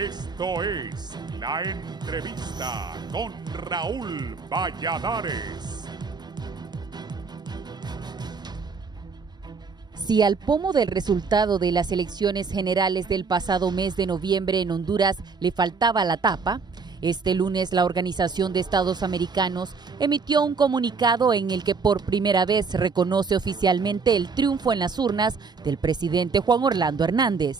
Esto es La Entrevista con Raúl Valladares. Si al pomo del resultado de las elecciones generales del pasado mes de noviembre en Honduras le faltaba la tapa, este lunes la Organización de Estados Americanos emitió un comunicado en el que por primera vez reconoce oficialmente el triunfo en las urnas del presidente Juan Orlando Hernández.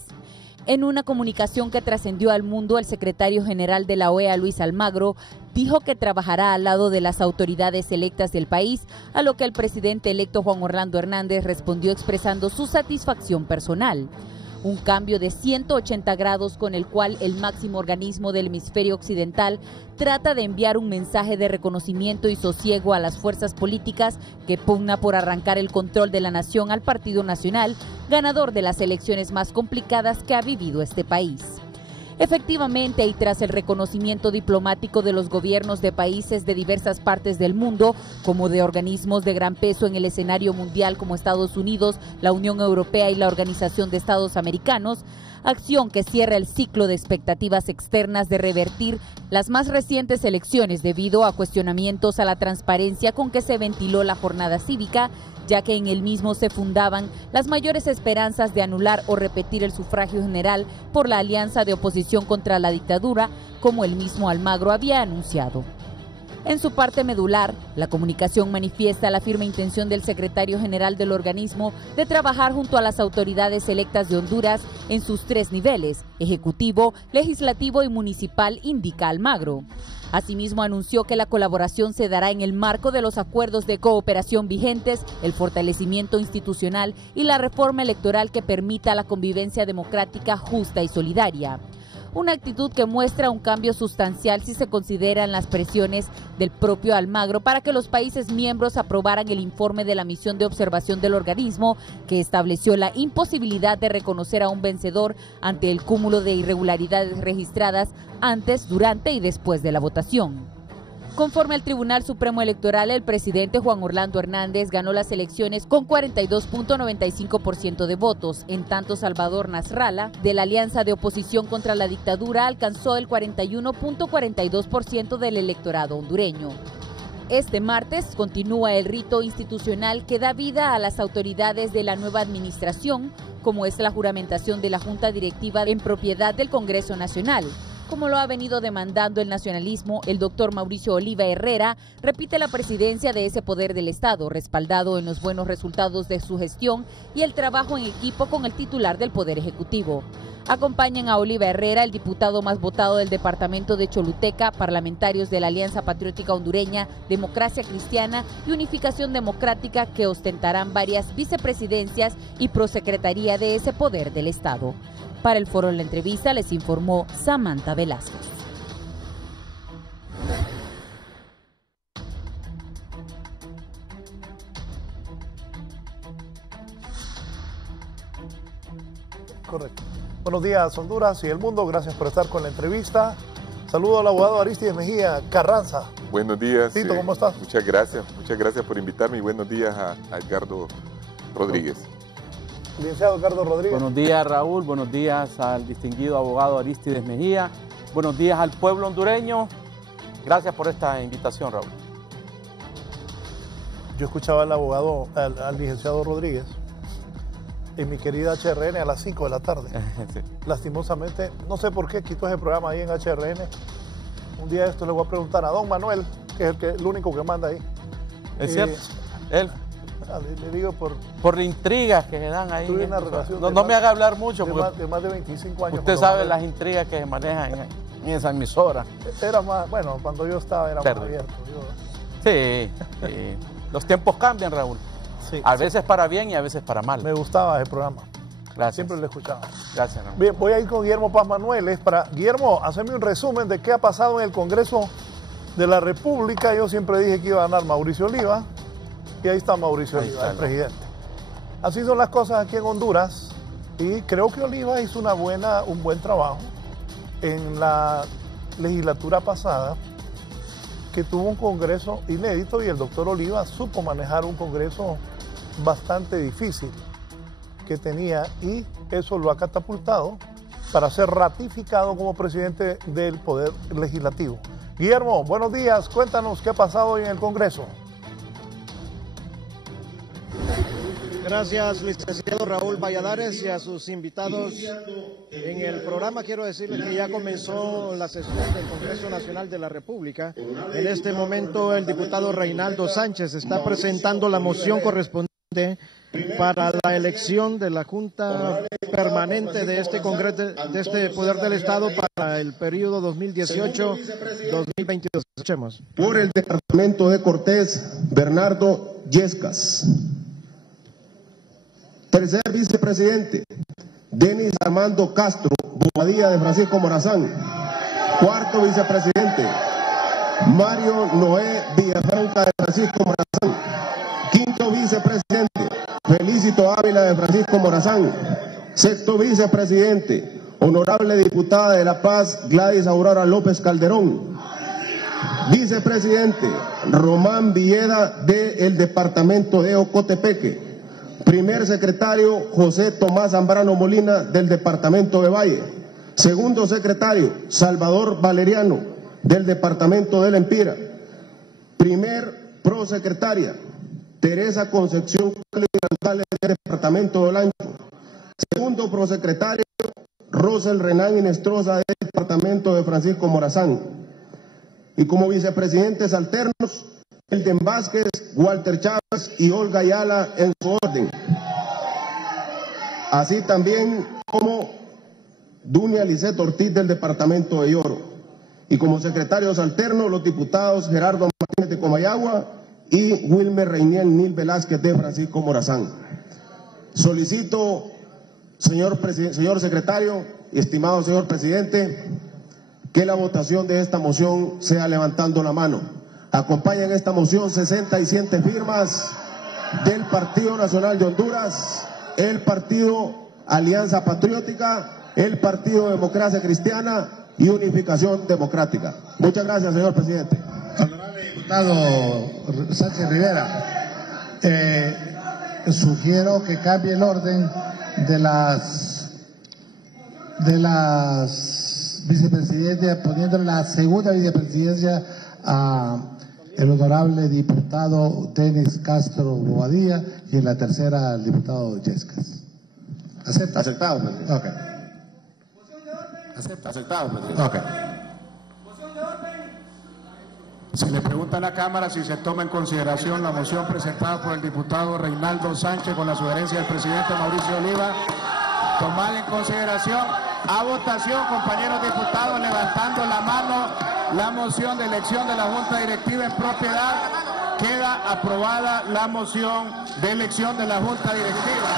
En una comunicación que trascendió al mundo, el secretario general de la OEA, Luis Almagro, dijo que trabajará al lado de las autoridades electas del país, a lo que el presidente electo Juan Orlando Hernández respondió expresando su satisfacción personal. Un cambio de 180 grados con el cual el máximo organismo del hemisferio occidental trata de enviar un mensaje de reconocimiento y sosiego a las fuerzas políticas que pugna por arrancar el control de la nación al Partido Nacional, ganador de las elecciones más complicadas que ha vivido este país. Efectivamente, y tras el reconocimiento diplomático de los gobiernos de países de diversas partes del mundo, como de organismos de gran peso en el escenario mundial como Estados Unidos, la Unión Europea y la Organización de Estados Americanos, acción que cierra el ciclo de expectativas externas de revertir las más recientes elecciones debido a cuestionamientos a la transparencia con que se ventiló la jornada cívica, ya que en el mismo se fundaban las mayores esperanzas de anular o repetir el sufragio general por la alianza de oposición contra la dictadura, como el mismo Almagro había anunciado. En su parte medular, la comunicación manifiesta la firme intención del secretario general del organismo de trabajar junto a las autoridades electas de Honduras en sus tres niveles, ejecutivo, legislativo y municipal, indica Almagro. Asimismo, anunció que la colaboración se dará en el marco de los acuerdos de cooperación vigentes, el fortalecimiento institucional y la reforma electoral que permita la convivencia democrática justa y solidaria. Una actitud que muestra un cambio sustancial si se consideran las presiones del propio Almagro para que los países miembros aprobaran el informe de la misión de observación del organismo que estableció la imposibilidad de reconocer a un vencedor ante el cúmulo de irregularidades registradas antes, durante y después de la votación. Conforme al Tribunal Supremo Electoral, el presidente Juan Orlando Hernández ganó las elecciones con 42.95% de votos. En tanto, Salvador Nasralla, de la Alianza de Oposición contra la Dictadura, alcanzó el 41.42% del electorado hondureño. Este martes continúa el rito institucional que da vida a las autoridades de la nueva administración, como es la juramentación de la Junta Directiva en propiedad del Congreso Nacional. Como lo ha venido demandando el nacionalismo, el doctor Mauricio Oliva Herrera repite la presidencia de ese poder del Estado, respaldado en los buenos resultados de su gestión y el trabajo en equipo con el titular del Poder Ejecutivo. Acompañan a Oliva Herrera, el diputado más votado del departamento de Choluteca, parlamentarios de la Alianza Patriótica Hondureña, Democracia Cristiana y Unificación Democrática, que ostentarán varias vicepresidencias y prosecretaría de ese poder del Estado. Para el Foro de la Entrevista les informó Samantha Velázquez. Correcto. Buenos días, Honduras y el mundo. Gracias por estar con la entrevista. Saludo al abogado Aristides Mejía Carranza. Buenos días. Tito, ¿cómo estás? Muchas gracias por invitarme y buenos días a Edgardo Rodríguez. Licenciado Edgardo Rodríguez. Buenos días, Raúl. Buenos días al distinguido abogado Aristides Mejía. Buenos días al pueblo hondureño. Gracias por esta invitación, Raúl. Yo escuchaba al abogado, al licenciado Rodríguez, en mi querida HRN a las 5 de la tarde. Sí. Lastimosamente, no sé por qué quitó ese programa ahí en HRN. Un día esto le voy a preguntar a don Manuel, que es el único que manda ahí. Es cierto. Él. Le digo por intrigas que se dan ahí. Tuve una relación no me haga hablar mucho. De más de 25 años. Usted sabe las intrigas que se manejan en esa emisora. Era más, bueno, cuando yo estaba era más abierto. Sí. Los tiempos cambian, Raúl. Sí, a veces para bien y a veces para mal. Me gustaba ese programa. Gracias. Siempre lo escuchaba. Gracias, Raúl. Bien, voy a ir con Guillermo Paz Manuel. Guillermo, hacerme un resumen de qué ha pasado en el Congreso de la República. Yo siempre dije que iba a ganar Mauricio Oliva. Y ahí está Mauricio Oliva, el presidente. Así son las cosas aquí en Honduras y creo que Oliva hizo un buen trabajo en la legislatura pasada, que tuvo un congreso inédito y el doctor Oliva supo manejar un congreso bastante difícil que tenía y eso lo ha catapultado para ser ratificado como presidente del Poder Legislativo. Guillermo, buenos días. Cuéntanos qué ha pasado hoy en el Congreso. Gracias, licenciado Raúl Valladares, y a sus invitados en el programa. Quiero decirles que ya comenzó la sesión del Congreso Nacional de la República. En este momento el diputado Reinaldo Sánchez está presentando la moción correspondiente para la elección de la Junta Permanente de este Congreso, de este Poder del Estado para el periodo 2018-2022. Escuchemos. Por el departamento de Cortés, Bernardo Yescas. Tercer vicepresidente, Denis Armando Castro Bobadilla de Francisco Morazán. Cuarto vicepresidente, Mario Noé Villafranca de Francisco Morazán. Quinto vicepresidente, Felicito Ávila de Francisco Morazán. Sexto vicepresidente, honorable diputada de La Paz, Gladys Aurora López Calderón. Vicepresidente, Román Villeda del departamento de Ocotepeque. Primer secretario, José Tomás Zambrano Molina del departamento de Valle. Segundo secretario, Salvador Valeriano del departamento del Empira. Primer prosecretaria, Teresa Concepción González del departamento del Ancho. Segundo prosecretario, Rosel Renán Inestrosa del departamento de Francisco Morazán. Y como vicepresidentes alternos, Elden Vázquez, Walter Chávez y Olga Ayala en su orden. Así también como Dunia Lisette Ortiz del departamento de Lloro. Y como secretarios alternos, los diputados Gerardo Martínez de Comayagua y Wilmer Reiniel Nil Velázquez de Francisco Morazán. Solicito, señor secretario y estimado señor presidente, que la votación de esta moción sea levantando la mano. Acompañan esta moción 67 firmas del Partido Nacional de Honduras, el Partido Alianza Patriótica, el Partido Democracia Cristiana y Unificación Democrática. Muchas gracias, señor presidente. Honorable diputado Sánchez Rivera, sugiero que cambie el orden de las vicepresidencias, poniendo la segunda vicepresidencia a el honorable diputado Denis Castro Bobadilla y en la tercera al diputado Yescas. ¿Acepta? Aceptado, presidente. Ok. Aceptado, presidente. Ok. Se le pregunta a la Cámara si se toma en consideración la moción presentada por el diputado Reinaldo Sánchez con la sugerencia del presidente Mauricio Oliva. Tomada en consideración. A votación, compañeros diputados, levantando la mano, la moción de elección de la Junta Directiva en propiedad. Queda aprobada la moción de elección de la Junta Directiva.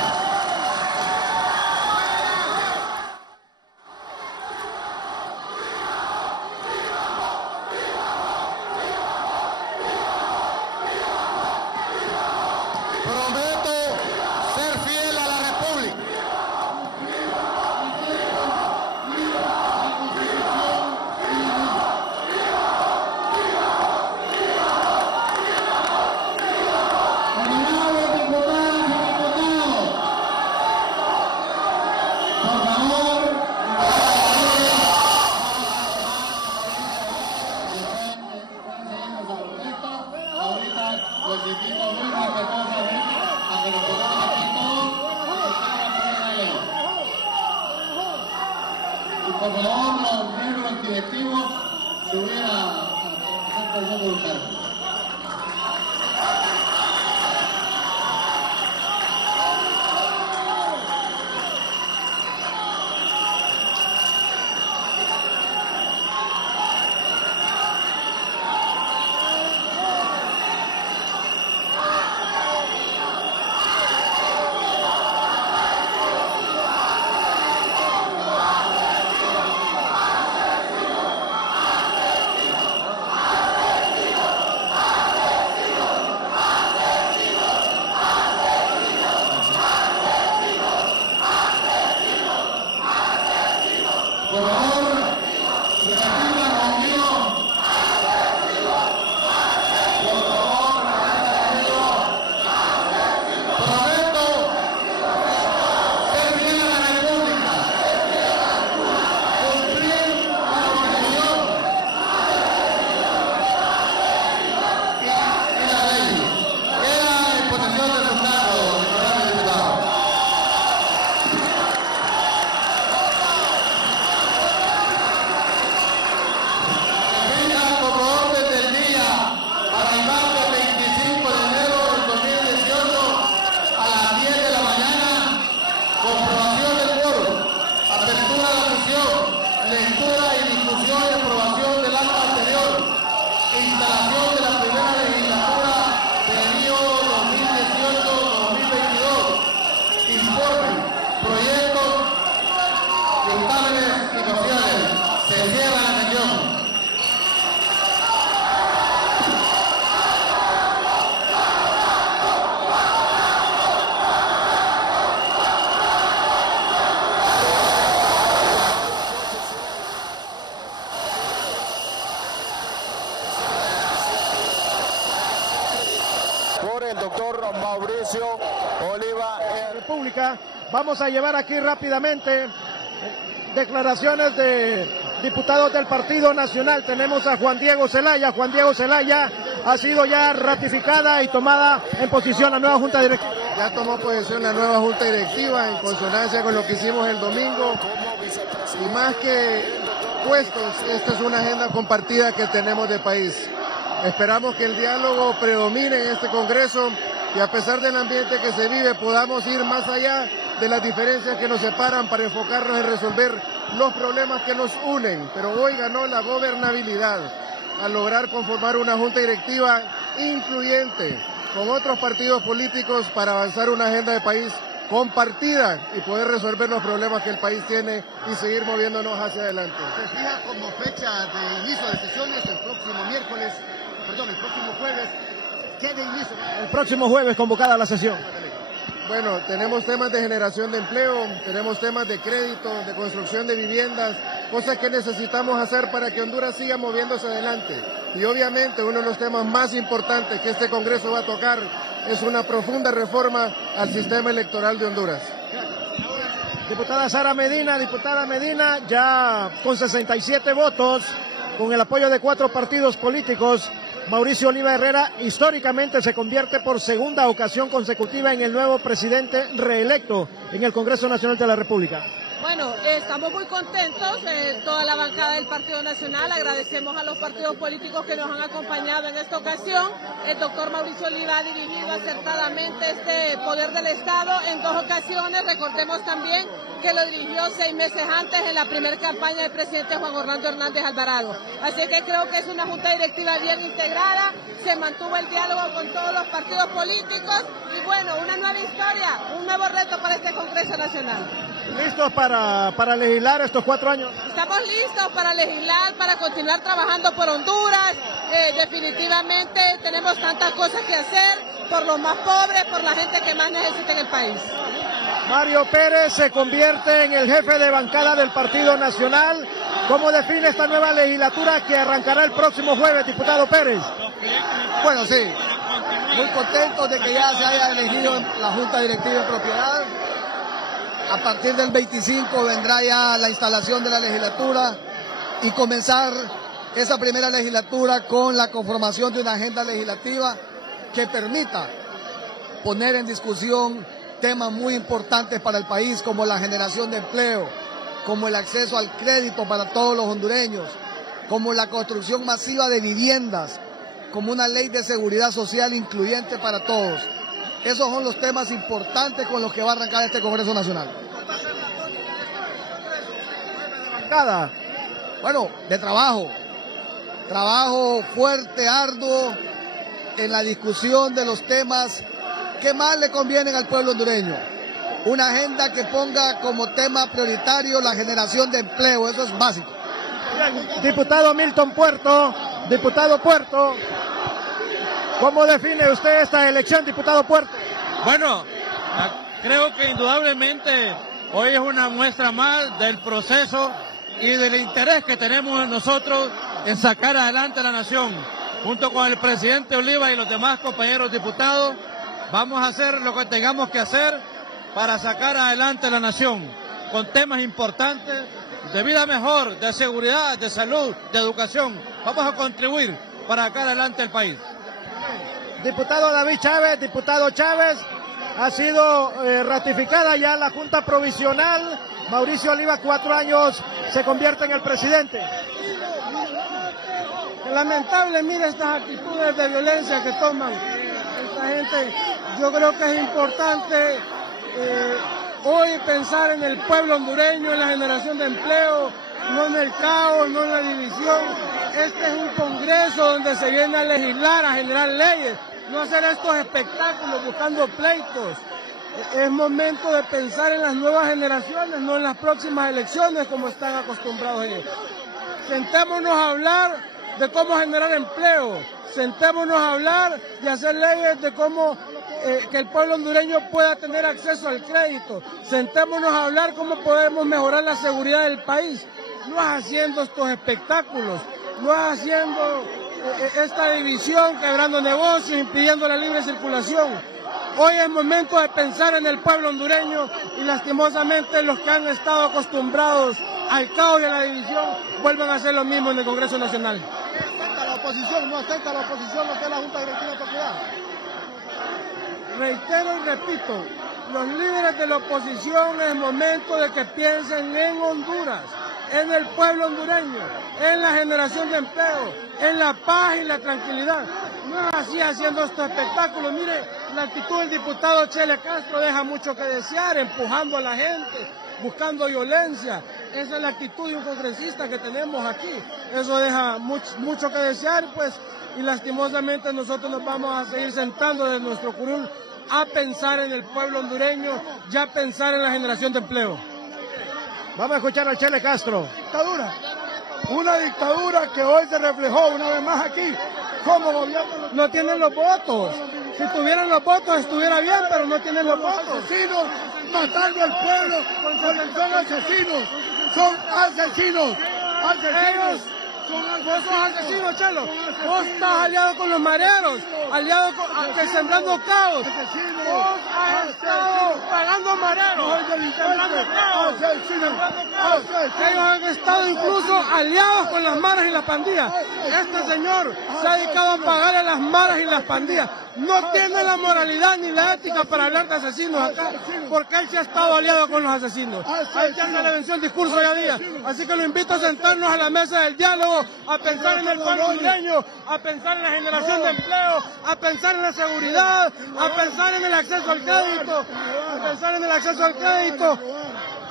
el doctor Mauricio Oliva. República, vamos a llevar aquí rápidamente declaraciones de diputados del Partido Nacional. Tenemos a Juan Diego Zelaya. Juan Diego Zelaya ha sido ya ratificada y tomada en posición la nueva Junta Directiva. Ya tomó posesión la nueva Junta Directiva en consonancia con lo que hicimos el domingo. Y más que puestos, esta es una agenda compartida que tenemos de país. Esperamos que el diálogo predomine en este Congreso y a pesar del ambiente que se vive podamos ir más allá de las diferencias que nos separan para enfocarnos en resolver los problemas que nos unen. Pero hoy ganó la gobernabilidad al lograr conformar una Junta Directiva incluyente con otros partidos políticos para avanzar una agenda de país compartida y poder resolver los problemas que el país tiene y seguir moviéndonos hacia adelante. Se fija como fecha de inicio de sesiones el próximo jueves. ¿Qué de inicio? El próximo jueves convocada la sesión. Bueno, tenemos temas de generación de empleo, tenemos temas de crédito, de construcción de viviendas, cosas que necesitamos hacer para que Honduras siga moviéndose adelante. Y obviamente uno de los temas más importantes que este Congreso va a tocar es una profunda reforma al sistema electoral de Honduras. Diputada Sara Medina, ya con 67 votos, con el apoyo de 4 partidos políticos, Mauricio Oliva Herrera históricamente se convierte por segunda ocasión consecutiva en el nuevo presidente reelecto en el Congreso Nacional de la República. Bueno, estamos muy contentos, toda la bancada del Partido Nacional, agradecemos a los partidos políticos que nos han acompañado en esta ocasión. El doctor Mauricio Oliva ha dirigido acertadamente este poder del Estado en 2 ocasiones, recordemos también que lo dirigió 6 meses antes en la primera campaña del presidente Juan Orlando Hernández Alvarado. Así que creo que es una junta directiva bien integrada, se mantuvo el diálogo con todos los partidos políticos y bueno, una nueva historia, un nuevo reto para este Congreso Nacional. ¿Listos para legislar estos 4 años? Estamos listos para legislar, para continuar trabajando por Honduras. Definitivamente tenemos tantas cosas que hacer por los más pobres, por la gente que más necesita en el país. Mario Pérez se convierte en el jefe de bancada del Partido Nacional. ¿Cómo define esta nueva legislatura que arrancará el próximo jueves, diputado Pérez? Bueno, sí, muy contentos de que ya se haya elegido la Junta Directiva en propiedad. A partir del 25 vendrá ya la instalación de la legislatura y comenzar esa primera legislatura con la conformación de una agenda legislativa que permita poner en discusión temas muy importantes para el país como la generación de empleo, como el acceso al crédito para todos los hondureños, como la construcción masiva de viviendas, como una ley de seguridad social incluyente para todos. Esos son los temas importantes con los que va a arrancar este Congreso Nacional. Bueno, de trabajo fuerte, arduo, en la discusión de los temas que más le convienen al pueblo hondureño. Una agenda que ponga como tema prioritario la generación de empleo, eso es básico. Diputado Milton Puerto, ¿cómo define usted esta elección, diputado Puerto? Bueno, creo que indudablemente hoy es una muestra más del proceso y del interés que tenemos nosotros en sacar adelante a la nación. Junto con el presidente Oliva y los demás compañeros diputados, vamos a hacer lo que tengamos que hacer para sacar adelante a la nación, con temas importantes de vida mejor, de seguridad, de salud, de educación. Vamos a contribuir para sacar adelante el país. Diputado David Chávez, diputado Chávez, ha sido ratificada ya la Junta Provisional. Mauricio Oliva, 4 años, se convierte en el presidente. Lamentable, mira estas actitudes de violencia que toman esta gente. Yo creo que es importante hoy pensar en el pueblo hondureño, en la generación de empleo, no en el caos, no en la división. Este es un congreso donde se viene a legislar, a generar leyes, no hacer estos espectáculos buscando pleitos. Es momento de pensar en las nuevas generaciones, no en las próximas elecciones como están acostumbrados ellos. Sentémonos a hablar de cómo generar empleo, sentémonos a hablar de hacer leyes de cómo que el pueblo hondureño pueda tener acceso al crédito, sentémonos a hablar cómo podemos mejorar la seguridad del país, no es haciendo estos espectáculos, no es haciendo esta división, quebrando negocios, impidiendo la libre circulación. Hoy es momento de pensar en el pueblo hondureño y lastimosamente los que han estado acostumbrados al caos y a la división vuelven a hacer lo mismo en el Congreso Nacional. ¿La oposición no acepta a la oposición lo que es la Junta Directiva de Propiedad? Reitero y repito, los líderes de la oposición es momento de que piensen en Honduras, en el pueblo hondureño, en la generación de empleo, en la paz y la tranquilidad. No es así haciendo estos espectáculos. Mire, la actitud del diputado Chele Castro deja mucho que desear, empujando a la gente, buscando violencia. Esa es la actitud de un congresista que tenemos aquí. Eso deja mucho que desear, pues, y lastimosamente nosotros nos vamos a seguir sentando desde nuestro curul a pensar en el pueblo hondureño, ya pensar en la generación de empleo. Vamos a escuchar al Chele Castro. Dictadura. Una dictadura que hoy se reflejó una vez más aquí. Como gobierno no tienen los votos. Si tuvieran los votos estuviera bien, pero no tienen los votos. Asesinos matando al pueblo. Son asesinos. Son asesinos. Ellos vos sos asesino, Chelo. Vos estás aliado con los mareros, aliado con sembrando caos. Vos has estado pagando mareros, sembrando caos. Ellos han estado incluso aliados con las maras y las pandillas. Este señor se ha dedicado a pagar a las maras y las pandillas. No tiene la moralidad ni la ética para hablar de asesinos acá, porque él se ha estado aliado con los asesinos. A él ya no le venció el discurso de día. Así que lo invito a sentarnos a la mesa del diálogo, a pensar en el pueblo hondureño, a pensar en la generación de empleo, a pensar en la seguridad, a pensar en el acceso al crédito,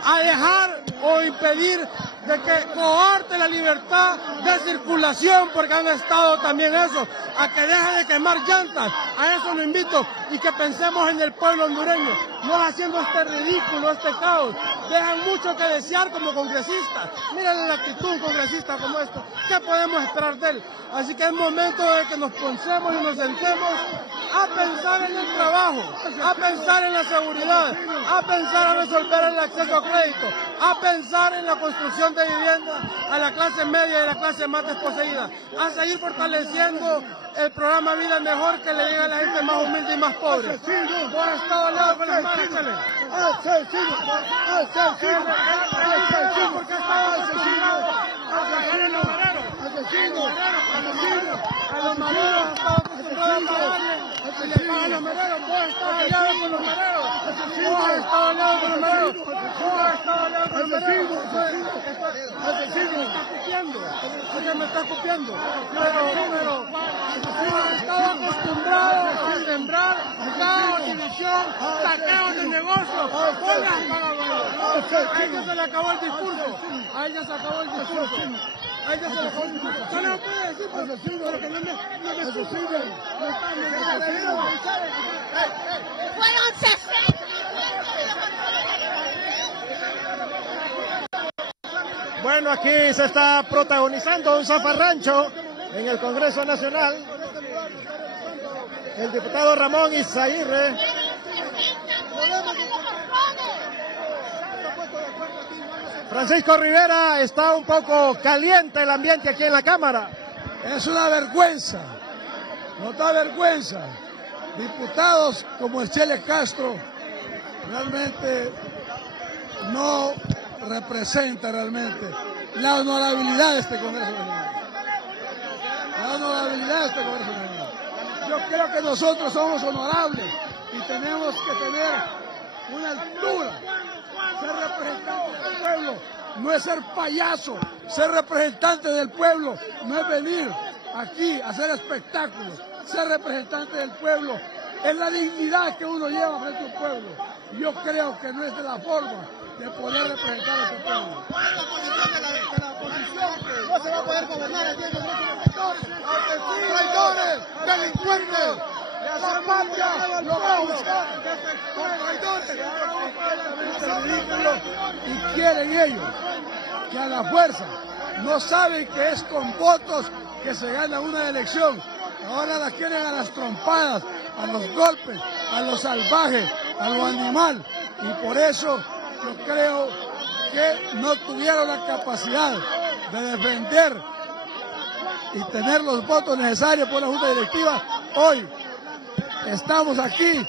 a dejar o impedir de que coarte la libertad de circulación, porque han estado también eso, a que deje de quemar llantas. A eso lo invito, y que pensemos en el pueblo hondureño, no haciendo este ridículo, este caos. Dejan mucho que desear como congresistas. Miren la actitud de un congresista como esto. ¿Qué podemos esperar de él? Así que es momento de que nos pensemos y nos sentemos a pensar en el trabajo, a pensar en la seguridad, a pensar en resolver el acceso a crédito, a pensar en la construcción de vivienda a la clase media y a la clase más desposeída, a seguir fortaleciendo el programa Vida Mejor que le llega a la gente más humilde y más pobre. Vos has estado al lado con las manos, Chele. Porque has estado acostumbrado a pagar en los mareros. A los mareros has estado acostumbrado a pagarle. Y le pagan los mareros. Vos estás aliado con los mareros. Vos has estado aliado con los mareros. Vos has estado aliado con los mareros. Me está copiando. Pero vos has estado acostumbrado a sembrar caos, división, saqueos de negocios. Vos le has pagado. A ella se le acabó el discurso. A ella se acabó el discurso. A ella se le acabó el discurso. No le puede decir, pero que no me escuchen. Fueron 60. Bueno, aquí se está protagonizando un zafarrancho en el Congreso Nacional. El diputado Ramón Izaguirre. Francisco Rivera, está un poco caliente el ambiente aquí en la Cámara. Es una vergüenza, nos da vergüenza. Diputados como el Chele Castro realmente no representa realmente la honorabilidad de este Congreso Nacional. La honorabilidad de este Congreso Nacional. Yo creo que nosotros somos honorables y tenemos que tener una altura. Ser representante del pueblo no es ser payaso. Ser representante del pueblo no es venir aquí a hacer espectáculos. Ser representante del pueblo es la dignidad que uno lleva frente a un pueblo. Yo creo que no es de la forma de poder representar a este pueblo. La posición de la oposición que no se va a poder gobernar el día de hoy. Traidores, delincuentes, la patria lo va a buscar. Traidores, y quieren ellos que a la fuerza, no saben que es con votos que se gana una elección. Ahora la quieren a las trompadas, a los golpes, a lo salvaje, a lo animal. Y por eso yo creo que no tuvieron la capacidad de defender y tener los votos necesarios por la Junta Directiva, hoy estamos aquí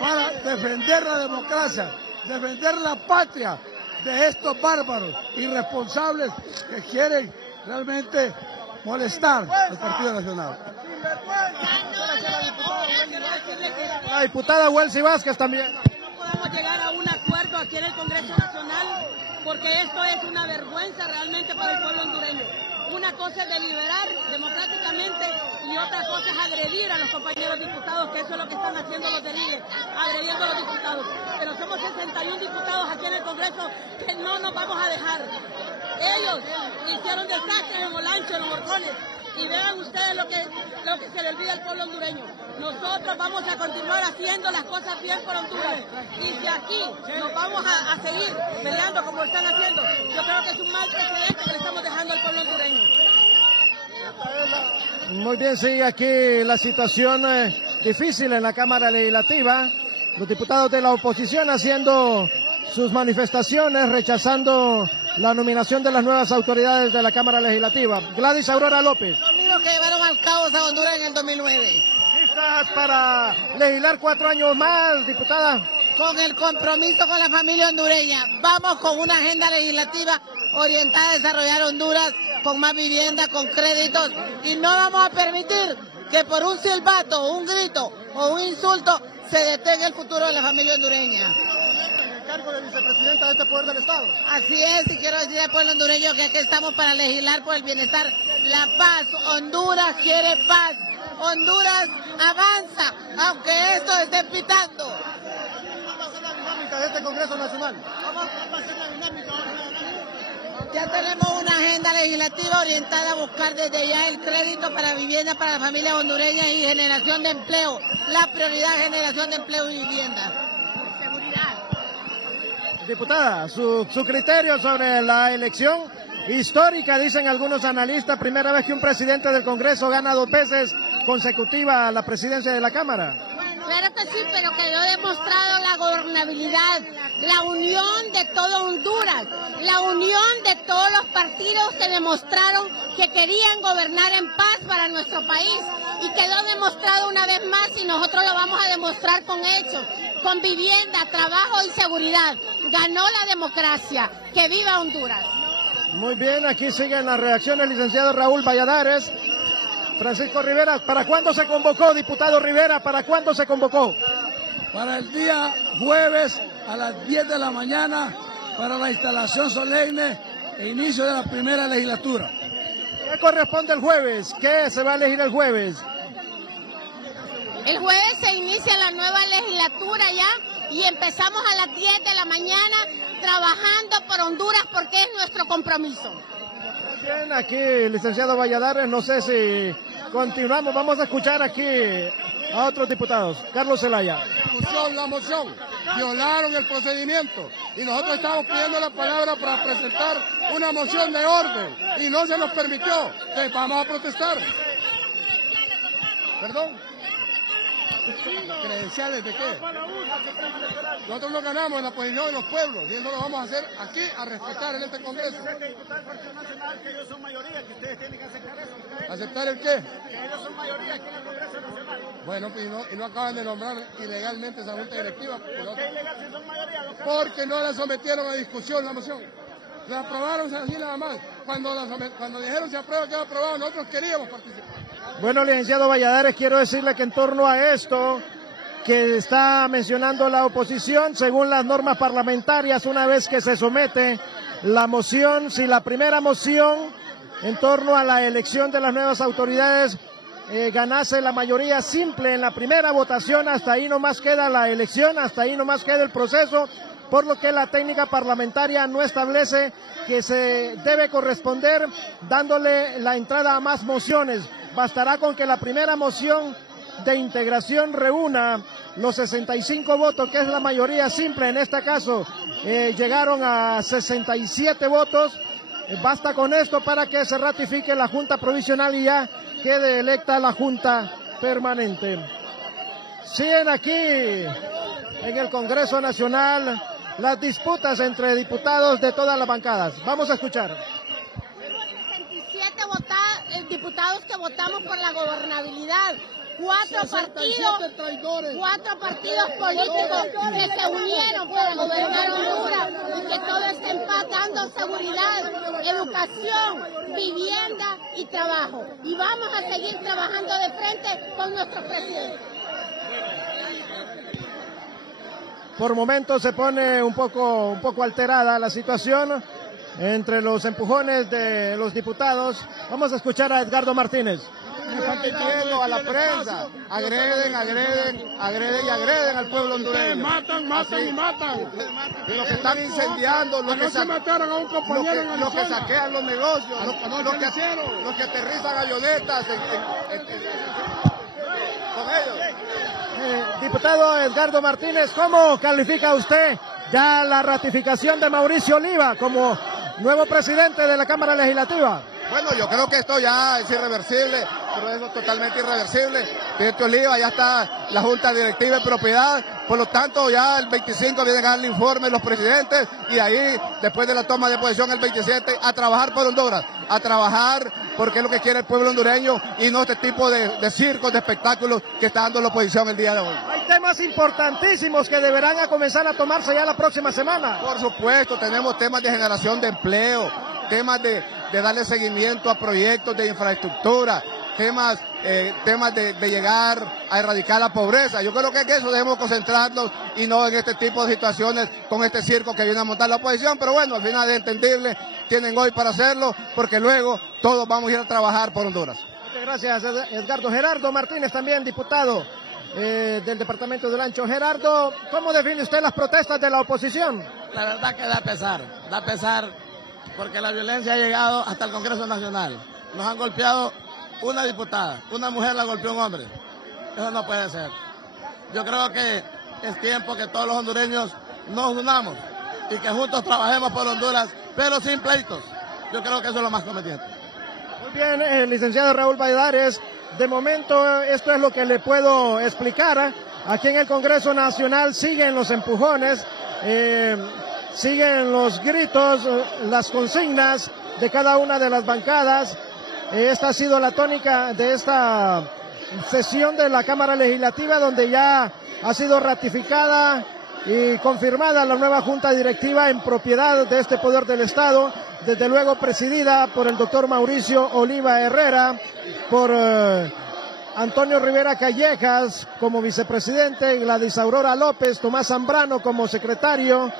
para defender la democracia, defender la patria de estos bárbaros irresponsables que quieren realmente molestar al Partido Nacional. La diputada Welsi Vázquez también. No podemos llegar a un acuerdo aquí en el Congreso Nacional porque esto es una vergüenza realmente para el pueblo hondureño. Una cosa es deliberar democráticamente y otra cosa es agredir a los compañeros diputados, que eso es lo que están haciendo los deliles, agrediendo a los diputados. Pero somos 61 diputados aquí en el Congreso que no nos vamos a dejar. Ellos hicieron desastres en Olancho, en los Morcones, y vean ustedes lo que se le olvida al pueblo hondureño. Nosotros vamos a continuar haciendo las cosas bien por Honduras. Y si aquí nos vamos a seguir peleando como están haciendo, yo creo que es un mal precedente que le estamos dejando al pueblo hondureño. Muy bien, sigue aquí la situación difícil en la Cámara Legislativa. Los diputados de la oposición haciendo sus manifestaciones, rechazando la nominación de las nuevas autoridades de la Cámara Legislativa. Gladys Aurora López. Los mismos que llevaron al caos a Honduras en el 2009. ¿Listas para legislar 4 años más, diputada? Con el compromiso con la familia hondureña. Vamos con una agenda legislativa orientada a desarrollar Honduras con más vivienda, con créditos, y no vamos a permitir que por un silbato, un grito o un insulto se detenga el futuro de la familia hondureña. Cargo de vicepresidenta de este poder del Estado. Así es, y quiero decir al pueblo hondureño que aquí estamos para legislar por el bienestar, la paz. Honduras quiere paz, Honduras avanza, aunque esto esté pitando. ¿Cómo va a ser la dinámica de este Congreso Nacional? Ya tenemos una agenda legislativa orientada a buscar desde ya el crédito para vivienda para las familias hondureñas y generación de empleo. La prioridad es generación de empleo y vivienda. Diputada, su criterio sobre la elección histórica, dicen algunos analistas, primera vez que un presidente del Congreso gana 2 veces consecutiva la presidencia de la Cámara. Claro que sí, pero quedó demostrado la gobernabilidad, la unión de todo Honduras, la unión de todos los partidos que demostraron que querían gobernar en paz para nuestro país, y quedó demostrado una vez más, y nosotros lo vamos a demostrar con hechos, con vivienda, trabajo y seguridad. Ganó la democracia. ¡Que viva Honduras! Muy bien, aquí siguen las reacciones, licenciado Raúl Valladares. Francisco Rivera, ¿para cuándo se convocó, diputado Rivera? ¿Para cuándo se convocó? Para el día jueves a las 10 de la mañana para la instalación solemne e inicio de la primera legislatura. ¿Qué corresponde el jueves? ¿Qué se va a elegir el jueves? El jueves se inicia la nueva legislatura ya y empezamos a las 10 de la mañana trabajando por Honduras porque es nuestro compromiso. Bien, aquí licenciado Valladares, no sé si continuamos, vamos a escuchar aquí a otros diputados. Carlos Zelaya. La moción, violaron el procedimiento y nosotros estamos pidiendo la palabra para presentar una moción de orden y no se nos permitió, entonces vamos a protestar. ¿Perdón? ¿Credenciales de qué? Nosotros no ganamos en la posición de los pueblos y eso lo vamos a hacer aquí a respetar en este Congreso. ¿Aceptar el qué? Que ellos son mayoría aquí en el Congreso Nacional. Bueno, y no acaban de nombrar ilegalmente esa junta directiva. ¿Por qué ilegal si son mayoría? Porque no la sometieron a discusión la moción. La aprobaron así nada más. Cuando dijeron se aprueba, queda aprobado, nosotros queríamos participar. Bueno, licenciado Valladares, quiero decirle que en torno a esto que está mencionando la oposición, según las normas parlamentarias, una vez que se somete la moción, si la primera moción en torno a la elección de las nuevas autoridades ganase la mayoría simple en la primera votación, hasta ahí nomás queda la elección, hasta ahí nomás queda el proceso, por lo que la técnica parlamentaria no establece que se debe corresponder dándole la entrada a más mociones. Bastará con que la primera moción de integración reúna los 65 votos, que es la mayoría simple. En este caso, llegaron a 67 votos. Basta con esto para que se ratifique la Junta Provisional y ya quede electa la Junta Permanente. Siguen aquí en el Congreso Nacional las disputas entre diputados de todas las bancadas. Vamos a escuchar. 67 diputados diputados que votamos por la gobernabilidad. Cuatro partidos políticos que se unieron para gobernar Honduras y que todo está empatando seguridad, educación, vivienda y trabajo. Y vamos a seguir trabajando de frente con nuestro presidente. Por momentos se pone un poco alterada la situación entre los empujones de los diputados. Vamos a escuchar a Edgardo Martínez. Están mintiendo a la prensa, agreden al pueblo hondureño. Matan y matan. Los que están incendiando, los que saquean los negocios, los que aterrizan avionetas con ellos. Diputado Edgardo Martínez, ¿cómo califica usted ya la ratificación de Mauricio Oliva como nuevo presidente de la Cámara Legislativa? Bueno, yo creo que esto ya es irreversible, pero es totalmente irreversible. Presidente Oliva, ya está la Junta Directiva en propiedad, por lo tanto ya el 25 vienen a dar el informe los presidentes y ahí, después de la toma de posesión el 27, a trabajar por Honduras, a trabajar porque es lo que quiere el pueblo hondureño y no este tipo de circos, de espectáculos que está dando la oposición el día de hoy. Hay temas importantísimos que deberán a comenzar a tomarse ya la próxima semana. Por supuesto, tenemos temas de generación de empleo, temas de darle seguimiento a proyectos de infraestructura, temas de llegar a erradicar la pobreza. Yo creo que en eso debemos concentrarnos y no en este tipo de situaciones con este circo que viene a montar la oposición, pero bueno, al final es entendible, tienen hoy para hacerlo, porque luego todos vamos a ir a trabajar por Honduras. Muchas gracias, Edgardo. Gerardo Martínez, también diputado del Departamento del Ancho. Gerardo, ¿cómo define usted las protestas de la oposición? La verdad que da pesar, porque la violencia ha llegado hasta el Congreso Nacional. Nos han golpeado una diputada, una mujer la golpeó un hombre. Eso no puede ser. Yo creo que es tiempo que todos los hondureños nos unamos y que juntos trabajemos por Honduras, pero sin pleitos. Yo creo que eso es lo más conveniente. Muy bien, licenciado Raúl Valladares, de momento esto es lo que le puedo explicar. Aquí en el Congreso Nacional siguen los empujones, siguen los gritos, las consignas de cada una de las bancadas. Esta ha sido la tónica de esta sesión de la Cámara Legislativa, donde ya ha sido ratificada y confirmada la nueva Junta Directiva en propiedad de este Poder del Estado, desde luego presidida por el doctor Mauricio Oliva Herrera, por Antonio Rivera Callejas como vicepresidente, Gladys Aurora López, Tomás Zambrano como secretario,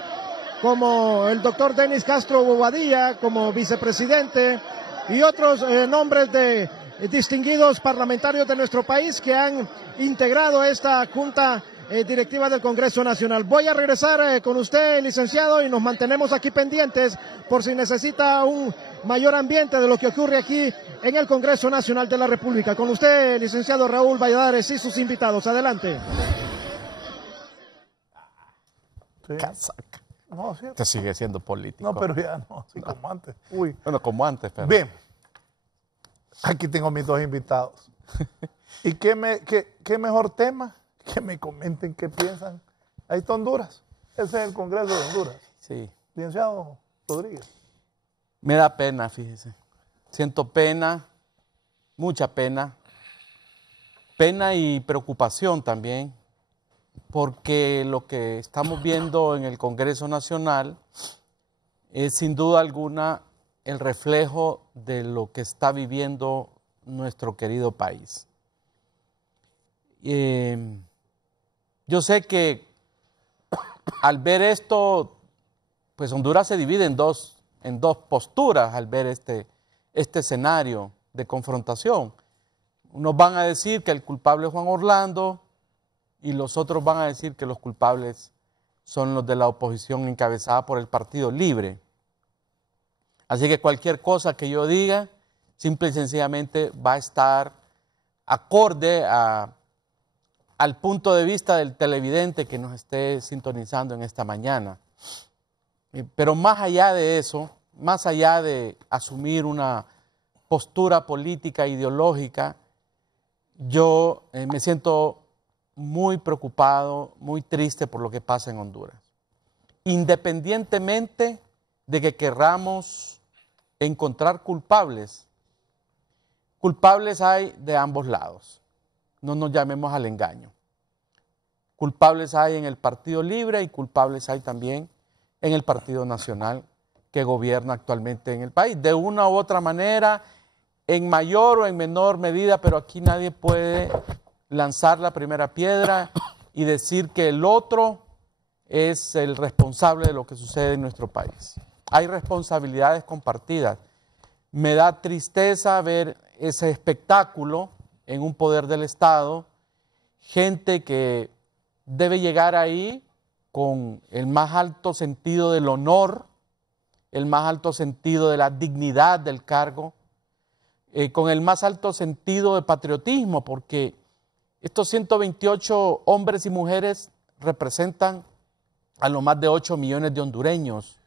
como el doctor Denis Castro Bobadilla como vicepresidente, y otros nombres de distinguidos parlamentarios de nuestro país que han integrado esta Junta Directiva del Congreso Nacional. Voy a regresar con usted, licenciado, y nos mantenemos aquí pendientes por si necesita un mayor ambiente de lo que ocurre aquí en el Congreso Nacional de la República. Con usted, licenciado Raúl Valladares, y sus invitados. Adelante. Sí. No, ¿cierto? Te sigue siendo político. No, pero ya no, así como antes. Uy. Bueno, como antes, pero... Bien, aquí tengo mis dos invitados. ¿Y qué mejor tema? Que me comenten qué piensan. Ahí está Honduras. Ese es el Congreso de Honduras. Sí. Licenciado Rodríguez. Me da pena, fíjese. Siento pena, mucha pena. Pena y preocupación también, porque lo que estamos viendo en el Congreso Nacional es sin duda alguna el reflejo de lo que está viviendo nuestro querido país. Yo sé que al ver esto, pues Honduras se divide en dos posturas al ver este escenario de confrontación. Unos van a decir que el culpable es Juan Orlando y los otros van a decir que los culpables son los de la oposición encabezada por el Partido Libre. Así que cualquier cosa que yo diga, simple y sencillamente va a estar acorde al punto de vista del televidente que nos esté sintonizando en esta mañana. Pero más allá de eso, más allá de asumir una postura política, ideológica, yo me siento muy preocupado, muy triste por lo que pasa en Honduras. Independientemente de que querramos encontrar culpables culpables hay de ambos lados. No nos llamemos al engaño. Culpables hay en el Partido Libre y culpables hay también en el Partido Nacional que gobierna actualmente en el país. De una u otra manera, en mayor o en menor medida, pero aquí nadie puede lanzar la primera piedra y decir que el otro es el responsable de lo que sucede en nuestro país. Hay responsabilidades compartidas. Me da tristeza ver ese espectáculo en un poder del Estado, gente que debe llegar ahí con el más alto sentido del honor, el más alto sentido de la dignidad del cargo, con el más alto sentido de patriotismo, porque estos 128 hombres y mujeres representan a los más de 8 millones de hondureños,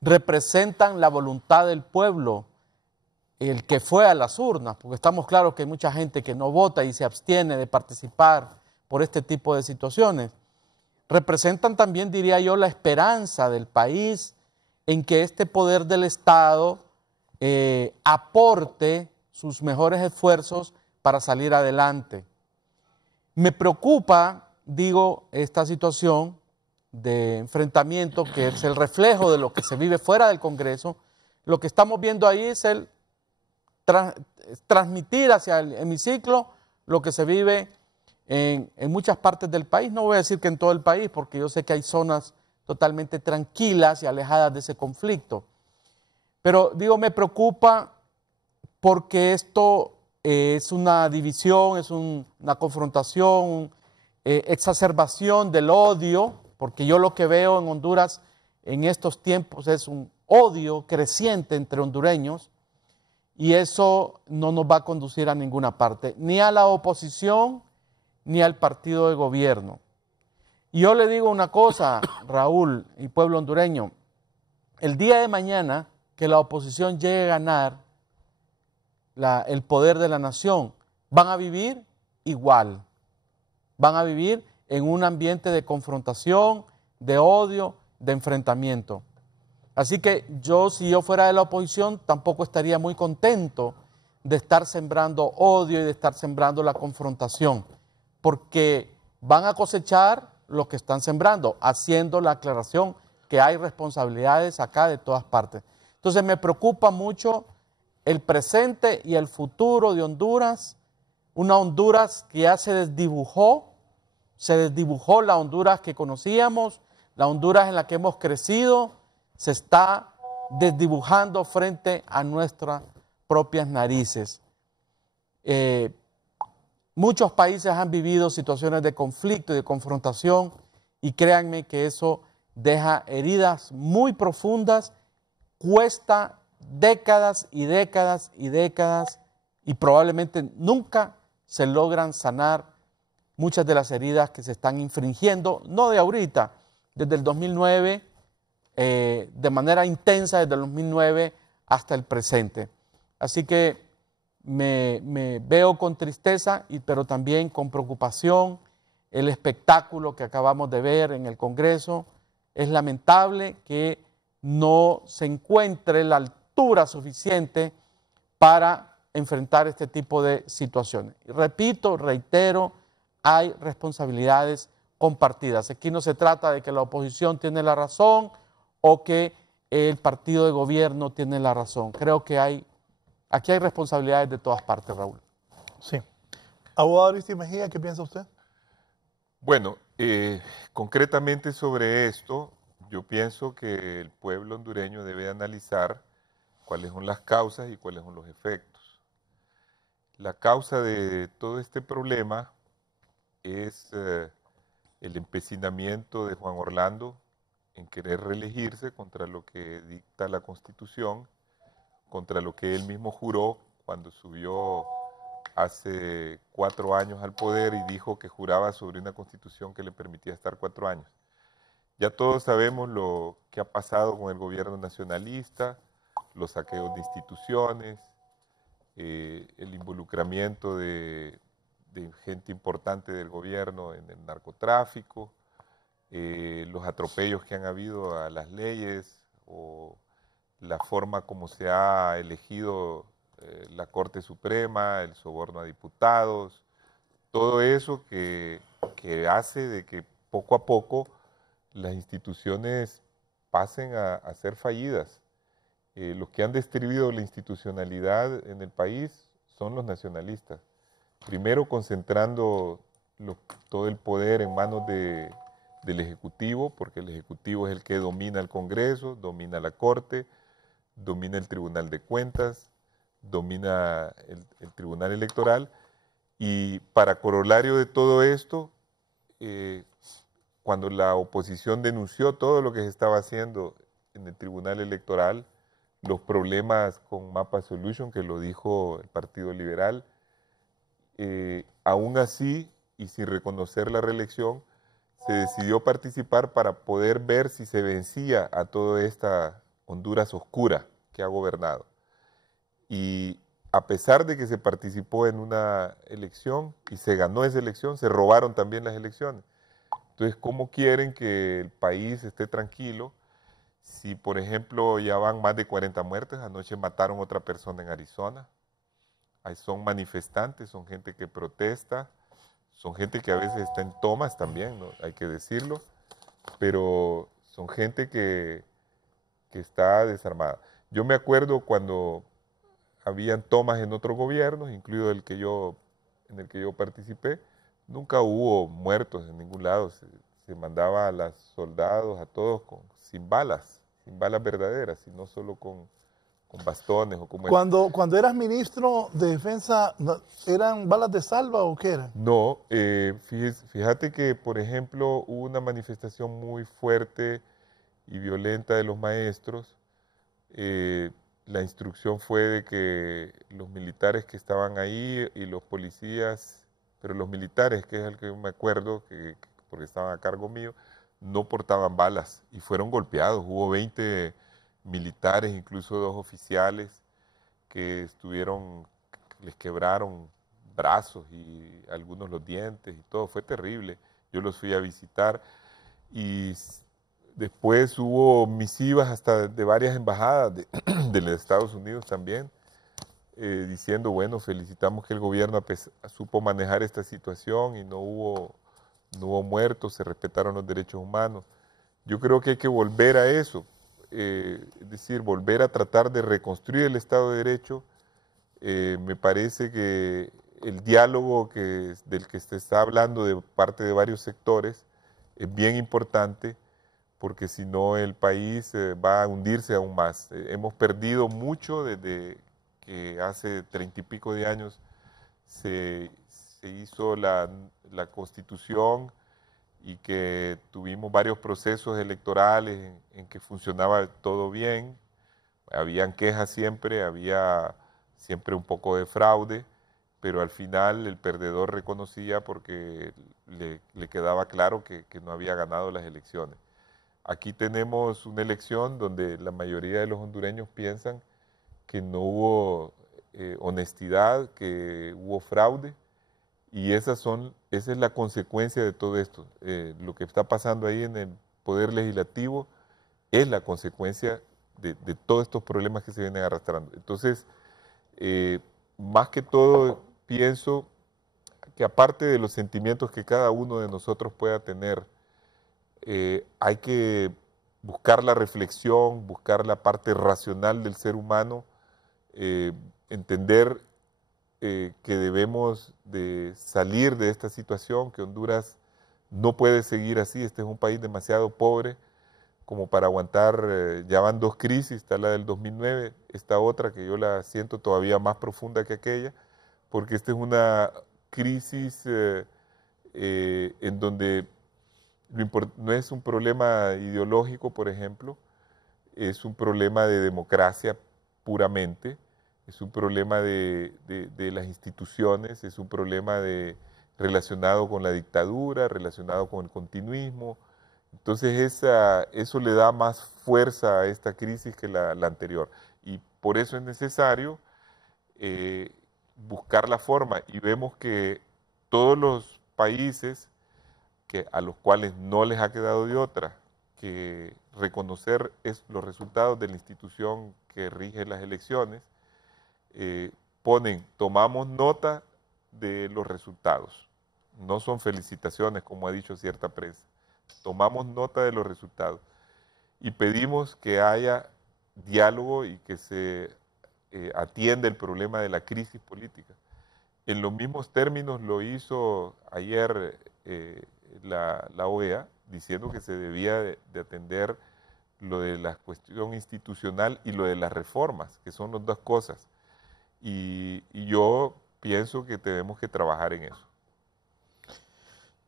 representan la voluntad del pueblo, el que fue a las urnas, porque estamos claros que hay mucha gente que no vota y se abstiene de participar por este tipo de situaciones. Representan también, diría yo, la esperanza del país en que este poder del Estado aporte sus mejores esfuerzos para salir adelante. Me preocupa, digo, esta situación de enfrentamiento que es el reflejo de lo que se vive fuera del Congreso. Lo que estamos viendo ahí es el transmitir hacia el hemiciclo lo que se vive en muchas partes del país. No voy a decir que en todo el país, porque yo sé que hay zonas totalmente tranquilas y alejadas de ese conflicto. Pero digo, me preocupa porque esto es una división, es una confrontación, exacerbación del odio, porque yo lo que veo en Honduras en estos tiempos es un odio creciente entre hondureños, y eso no nos va a conducir a ninguna parte, ni a la oposición, ni al partido de gobierno. Y yo le digo una cosa, Raúl y pueblo hondureño, el día de mañana que la oposición llegue a ganar el poder de la nación, van a vivir igual, van a vivir en un ambiente de confrontación, de odio, de enfrentamiento. Así que yo, si yo fuera de la oposición, tampoco estaría muy contento de estar sembrando odio y de estar sembrando la confrontación, porque van a cosechar lo que están sembrando, haciendo la aclaración que hay responsabilidades acá de todas partes. Entonces me preocupa mucho el presente y el futuro de Honduras, una Honduras que ya se desdibujó la Honduras que conocíamos, la Honduras en la que hemos crecido, se está desdibujando frente a nuestras propias narices. Muchos países han vivido situaciones de conflicto y de confrontación, y créanme que eso deja heridas muy profundas, cuesta décadas y décadas y décadas, y probablemente nunca se logran sanar muchas de las heridas que se están infringiendo, no de ahorita, desde el 2009, de manera intensa desde el 2009 hasta el presente. Así que me veo con tristeza, pero también con preocupación el espectáculo que acabamos de ver en el Congreso. Es lamentable que no se encuentre la altura suficiente para enfrentar este tipo de situaciones. Y repito, reitero, hay responsabilidades compartidas. Aquí no se trata de que la oposición tiene la razón o que el partido de gobierno tiene la razón. Creo que aquí hay responsabilidades de todas partes, Raúl. Sí. Abogado Aristi Mejía, ¿qué piensa usted? Bueno, concretamente sobre esto, yo pienso que el pueblo hondureño debe analizar cuáles son las causas y cuáles son los efectos. La causa de todo este problema es el empecinamiento de Juan Orlando en querer reelegirse contra lo que dicta la Constitución, contra lo que él mismo juró cuando subió hace 4 años al poder y dijo que juraba sobre una Constitución que le permitía estar 4 años. Ya todos sabemos lo que ha pasado con el gobierno nacionalista, los saqueos de instituciones, el involucramiento de gente importante del gobierno en el narcotráfico, los atropellos que han habido a las leyes o la forma como se ha elegido la Corte Suprema, el soborno a diputados, todo eso que hace de que poco a poco las instituciones pasen a ser fallidas. Los que han destruido la institucionalidad en el país son los nacionalistas. Primero concentrando todo el poder en manos del Ejecutivo, porque el Ejecutivo es el que domina el Congreso, domina la Corte, domina el Tribunal de Cuentas, domina el Tribunal Electoral, y para corolario de todo esto, cuando la oposición denunció todo lo que se estaba haciendo en el Tribunal Electoral, los problemas con Mapa Solution, que lo dijo el Partido Liberal, aún así, y sin reconocer la reelección, se decidió participar para poder ver si se vencía a toda esta Honduras oscura que ha gobernado. Y a pesar de que se participó en una elección y se ganó esa elección, se robaron también las elecciones. Entonces, ¿cómo quieren que el país esté tranquilo si, por ejemplo, ya van más de 40 muertes? Anoche mataron a otra persona en Arizona. Ahí son manifestantes, son gente que protesta, son gente que a veces está en tomas también, ¿no? Hay que decirlo, pero son gente que está desarmada. Yo me acuerdo cuando habían tomas en otros gobiernos, incluido en el que yo participé, nunca hubo muertos en ningún lado. Se mandaba a los soldados, a todos, sin balas verdaderas, sino solo con bastones o como... Cuando eras ministro de Defensa, ¿eran balas de salva o qué eran? No, fíjate que, por ejemplo, hubo una manifestación muy fuerte y violenta de los maestros. La instrucción fue de que los militares que estaban ahí y los policías, pero los militares, que es el que me acuerdo, porque estaban a cargo mío, no portaban balas y fueron golpeados. Hubo 20 militares, incluso 2 oficiales, que les quebraron brazos y algunos los dientes y todo. Fue terrible. Yo los fui a visitar y después hubo misivas hasta de varias embajadas de los Estados Unidos también, diciendo, bueno, felicitamos que el gobierno supo manejar esta situación y no hubo muertos, se respetaron los derechos humanos. Yo creo que hay que volver a eso, es decir, volver a tratar de reconstruir el Estado de Derecho. Me parece que el diálogo del que se está hablando de parte de varios sectores es bien importante, porque si no el país va a hundirse aún más. Hemos perdido mucho desde que hace 30 y pico de años se hizo la Constitución y que tuvimos varios procesos electorales en que funcionaba todo bien. Habían quejas siempre, había siempre un poco de fraude, pero al final el perdedor reconocía porque le quedaba claro que no había ganado las elecciones. Aquí tenemos una elección donde la mayoría de los hondureños piensan que no hubo honestidad, que hubo fraude, y esa es la consecuencia de todo esto. Lo que está pasando ahí en el Poder Legislativo es la consecuencia de todos estos problemas que se vienen arrastrando. Entonces, más que todo, pienso que aparte de los sentimientos que cada uno de nosotros pueda tener, hay que buscar la reflexión, buscar la parte racional del ser humano, entender que debemos de salir de esta situación, que Honduras no puede seguir así. Este es un país demasiado pobre como para aguantar. Ya van 2 crisis, está la del 2009, esta otra que yo la siento todavía más profunda que aquella, porque esta es una crisis en donde no es un problema ideológico, por ejemplo, es un problema de democracia puramente, es un problema de las instituciones, es un problema relacionado con la dictadura, relacionado con el continuismo. Entonces eso le da más fuerza a esta crisis que la anterior. Y por eso es necesario buscar la forma. Y vemos que todos los países a los cuales no les ha quedado de otra que reconocer los resultados de la institución que rige las elecciones, ponen, tomamos nota de los resultados. No son felicitaciones, como ha dicho cierta prensa. Tomamos nota de los resultados y pedimos que haya diálogo y que se atienda el problema de la crisis política. En los mismos términos lo hizo ayer la OEA, diciendo que se debía de atender lo de la cuestión institucional y lo de las reformas, que son las dos cosas. Y yo pienso que tenemos que trabajar en eso.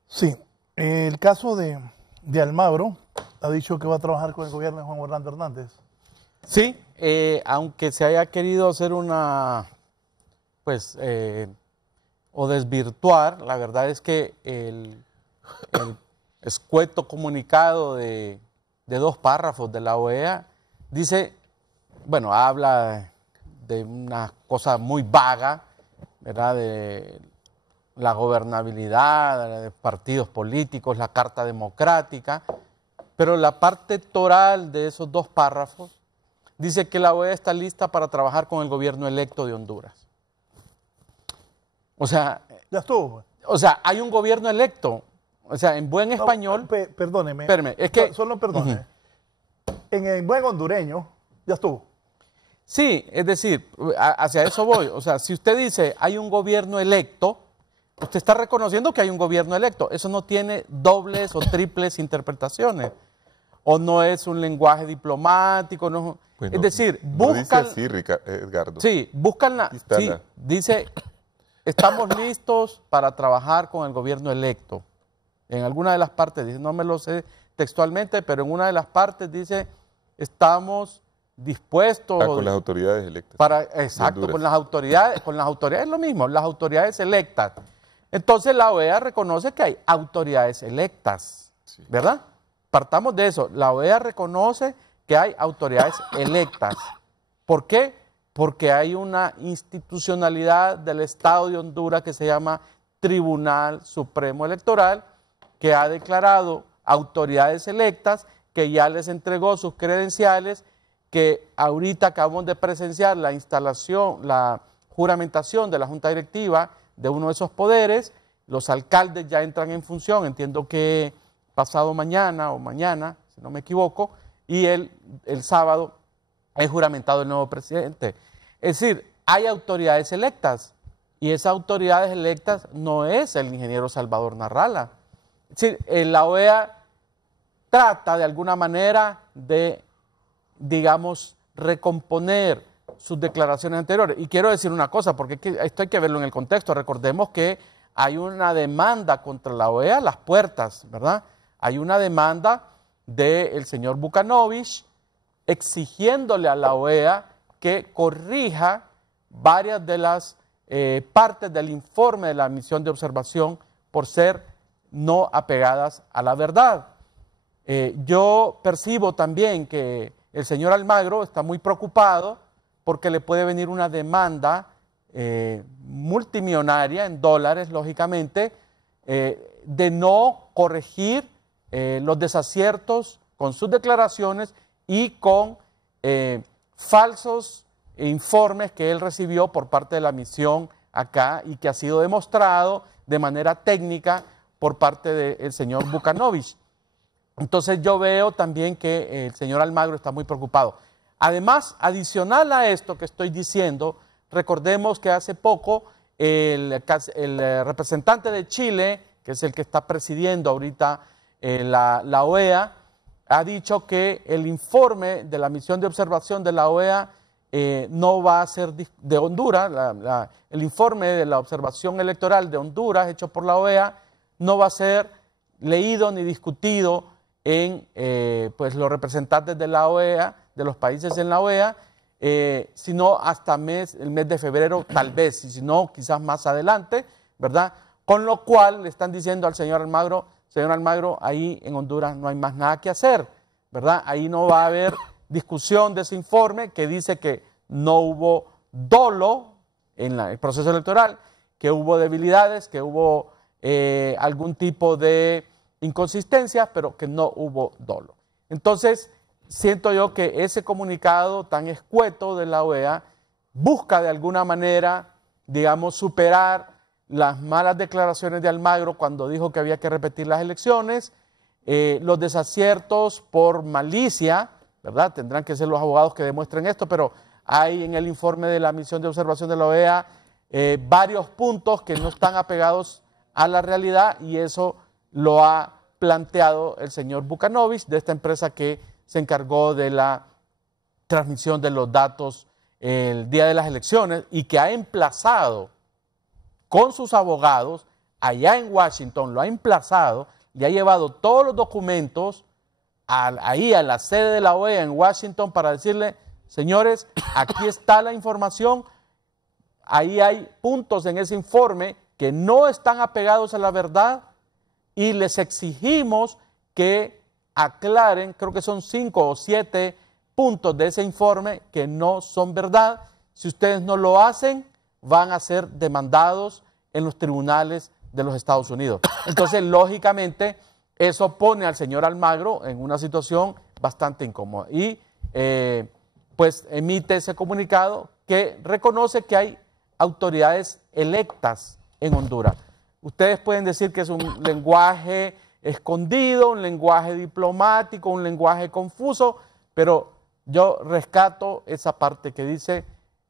Sí, el caso de Almagro ha dicho que va a trabajar con el gobierno de Juan Orlando Hernández. Sí, aunque se haya querido hacer una, pues, o desvirtuar, la verdad es que el escueto comunicado de 2 párrafos de la OEA dice, bueno, habla de una cosa muy vaga, ¿verdad?, de la gobernabilidad, de partidos políticos, la Carta Democrática, pero la parte toral de esos 2 párrafos dice que la OEA está lista para trabajar con el gobierno electo de Honduras. O sea, ya estuvo. O sea, hay un gobierno electo. O sea, en buen español. Perdóneme. Espérame, es que. Solo perdone. En buen hondureño, ya estuvo. Sí, es decir, hacia eso voy. O sea, si usted dice hay un gobierno electo, usted está reconociendo que hay un gobierno electo. Eso no tiene dobles o triples interpretaciones. O no es un lenguaje diplomático. No, pues es decir, buscan. No dice así, Edgardo. Sí, buscan la. Sí, dice, estamos listos para trabajar con el gobierno electo. En alguna de las partes dice, no me lo sé textualmente, pero en una de las partes dice, estamos dispuestos. Con las autoridades electas. Exacto, con las autoridades es lo mismo, las autoridades electas. Entonces la OEA reconoce que hay autoridades electas, sí, ¿verdad? Partamos de eso, la OEA reconoce que hay autoridades electas. ¿Por qué? Porque hay una institucionalidad del Estado de Honduras que se llama Tribunal Supremo Electoral, que ha declarado autoridades electas, que ya les entregó sus credenciales, que ahorita acabamos de presenciar la instalación, la juramentación de la Junta Directiva de uno de esos poderes. Los alcaldes ya entran en función, entiendo que pasado mañana o mañana, si no me equivoco, y el sábado es juramentado el nuevo presidente. Es decir, hay autoridades electas, y esas autoridades electas no es el ingeniero Salvador Narrala. Es decir, la OEA trata de alguna manera de, digamos, recomponer sus declaraciones anteriores. Y quiero decir una cosa, porque esto hay que verlo en el contexto. Recordemos que hay una demanda contra la OEA a las puertas, ¿verdad? Hay una demanda del señor Vukanovich exigiéndole a la OEA que corrija varias de las partes del informe de la misión de observación por ser no apegadas a la verdad. Yo percibo también que el señor Almagro está muy preocupado porque le puede venir una demanda multimillonaria en dólares, lógicamente, de no corregir los desaciertos con sus declaraciones y con falsos informes que él recibió por parte de la misión acá y que ha sido demostrado de manera técnica por parte del señor Vukanovich. Entonces yo veo también que el señor Almagro está muy preocupado. Además, adicional a esto que estoy diciendo, recordemos que hace poco el representante de Chile, que es el que está presidiendo ahorita la OEA, ha dicho que el informe de la misión de observación de la OEA no va a ser de Honduras, el informe de la observación electoral de Honduras hecho por la OEA no va a ser leído ni discutido en pues los representantes de la OEA, de los países en la OEA, sino hasta el mes de febrero tal vez, y si no, quizás más adelante, ¿verdad? Con lo cual le están diciendo al señor Almagro, ahí en Honduras no hay más nada que hacer, ¿verdad? Ahí no va a haber discusión de ese informe que dice que no hubo dolo en el proceso electoral, que hubo debilidades, que hubo algún tipo de inconsistencias, pero que no hubo dolo. Entonces, siento yo que ese comunicado tan escueto de la OEA busca de alguna manera, digamos, superar las malas declaraciones de Almagro cuando dijo que había que repetir las elecciones, los desaciertos por malicia, ¿verdad? Tendrán que ser los abogados que demuestren esto, pero hay en el informe de la misión de observación de la OEA varios puntos que no están apegados a la realidad, y eso lo ha planteado el señor Vukanovich, de esta empresa que se encargó de la transmisión de los datos el día de las elecciones y que ha emplazado con sus abogados allá en Washington, lo ha emplazado, le ha llevado todos los documentos ahí a la sede de la OEA en Washington para decirle, señores, aquí está la información, ahí hay puntos en ese informe que no están apegados a la verdad y les exigimos que aclaren, creo que son 5 o 7 puntos de ese informe que no son verdad. Si ustedes no lo hacen, van a ser demandados en los tribunales de los Estados Unidos. Entonces, lógicamente, eso pone al señor Almagro en una situación bastante incómoda. Y pues emite ese comunicado que reconoce que hay autoridades electas en Honduras. Ustedes pueden decir que es un lenguaje escondido, un lenguaje diplomático, un lenguaje confuso, pero yo rescato esa parte que dice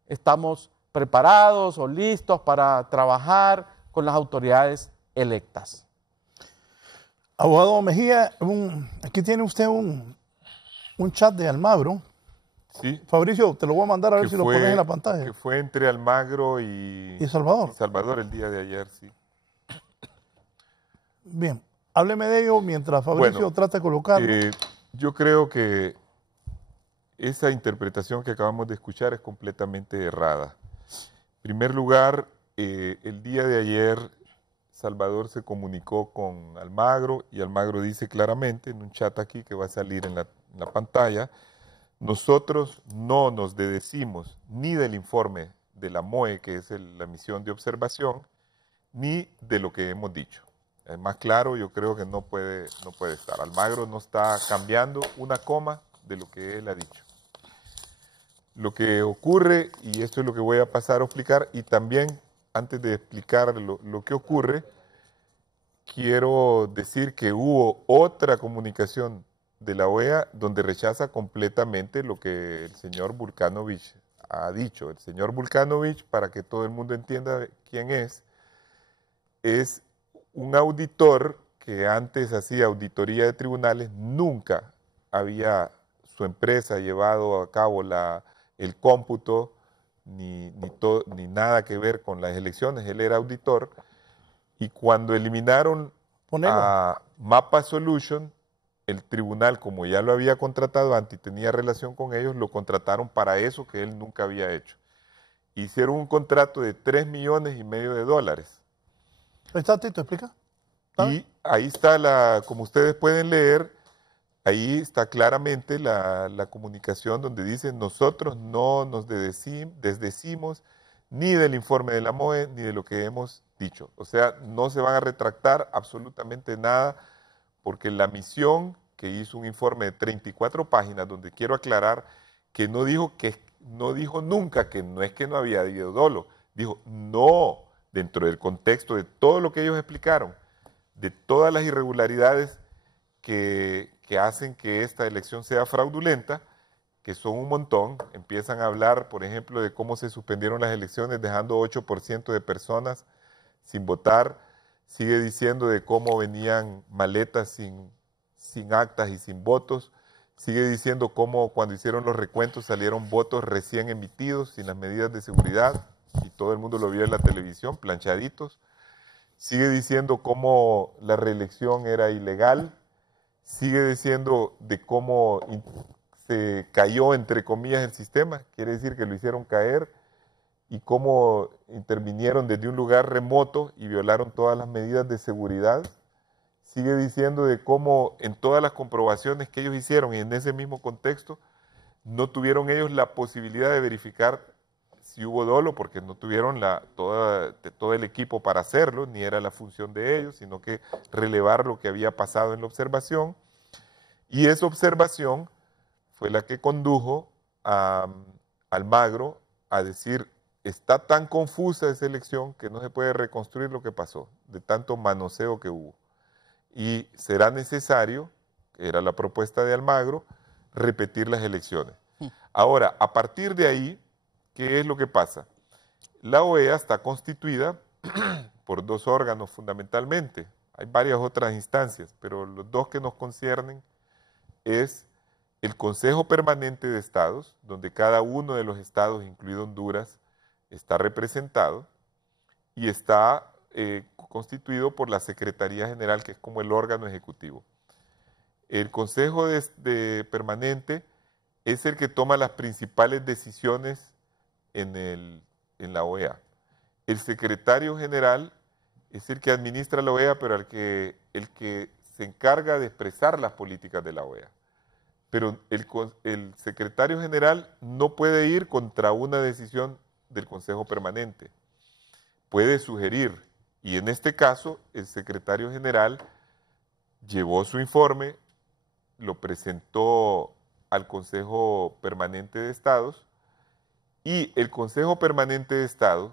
estamos preparados o listos para trabajar con las autoridades electas. Abogado Mejía, aquí tiene usted un chat de Almagro. Sí. Fabricio, te lo voy a mandar a ver si lo pones en la pantalla. Que fue entre Almagro y Salvador. Y Salvador el día de ayer, sí. Bien, hábleme de ello mientras Fabricio trata de colocarlo. Yo creo que esa interpretación que acabamos de escuchar es completamente errada. En primer lugar, el día de ayer Salvador se comunicó con Almagro y Almagro dice claramente en un chat aquí que va a salir en la pantalla, nosotros no nos dedecimos ni del informe de la MOE, que es la misión de observación, ni de lo que hemos dicho. Más claro, yo creo que no puede estar. Almagro no está cambiando una coma de lo que él ha dicho. Lo que ocurre, y esto es lo que voy a pasar a explicar, y también antes de explicar lo que ocurre, quiero decir que hubo otra comunicación de la OEA donde rechaza completamente lo que el señor Vukanovich ha dicho. El señor Vukanovich, para que todo el mundo entienda quién es un auditor que antes hacía auditoría de tribunales, nunca había su empresa llevado a cabo el cómputo ni nada que ver con las elecciones. Él era auditor y cuando eliminaron a Mapa Solution, el tribunal, como ya lo había contratado antes y tenía relación con ellos, lo contrataron para eso que él nunca había hecho. Hicieron un contrato de $3,5 millones. Ahí está, Tito, explica. Y ahí está, como ustedes pueden leer, ahí está claramente la comunicación donde dice nosotros no nos desdecimos ni del informe de la MOE ni de lo que hemos dicho. O sea, no se van a retractar absolutamente nada porque la misión que hizo un informe de 34 páginas donde quiero aclarar que no dijo nunca que no es que no había habido dolo, dijo no, dentro del contexto de todo lo que ellos explicaron, de todas las irregularidades que hacen que esta elección sea fraudulenta, que son un montón. Empiezan a hablar, por ejemplo, de cómo se suspendieron las elecciones dejando 8% de personas sin votar. Sigue diciendo de cómo venían maletas sin actas y sin votos. Sigue diciendo cómo cuando hicieron los recuentos salieron votos recién emitidos, sin las medidas de seguridad, y todo el mundo lo vio en la televisión, planchaditos. Sigue diciendo cómo la reelección era ilegal. Sigue diciendo de cómo se cayó, entre comillas, el sistema, quiere decir que lo hicieron caer, y cómo intervinieron desde un lugar remoto y violaron todas las medidas de seguridad. Sigue diciendo de cómo en todas las comprobaciones que ellos hicieron y en ese mismo contexto, no tuvieron ellos la posibilidad de verificar si hubo dolo, porque no tuvieron todo el equipo para hacerlo, ni era la función de ellos, sino que relevar lo que había pasado en la observación. Y esa observación fue la que condujo a Almagro a decir, está tan confusa esa elección que no se puede reconstruir lo que pasó, de tanto manoseo que hubo. Y será necesario, que era la propuesta de Almagro, repetir las elecciones. Ahora, a partir de ahí, ¿qué es lo que pasa? La OEA está constituida por dos órganos fundamentalmente. Hay varias otras instancias, pero los dos que nos conciernen es el Consejo Permanente de Estados, donde cada uno de los estados, incluido Honduras, está representado, y está constituido por la Secretaría General, que es como el órgano ejecutivo. El Consejo Permanente es el que toma las principales decisiones en la OEA. El secretario general es el que administra la OEA, pero el que se encarga de expresar las políticas de la OEA. Pero el secretario general no puede ir contra una decisión del Consejo Permanente. Puede sugerir, y en este caso el secretario general llevó su informe, lo presentó al Consejo Permanente de Estados, y el Consejo Permanente de Estados,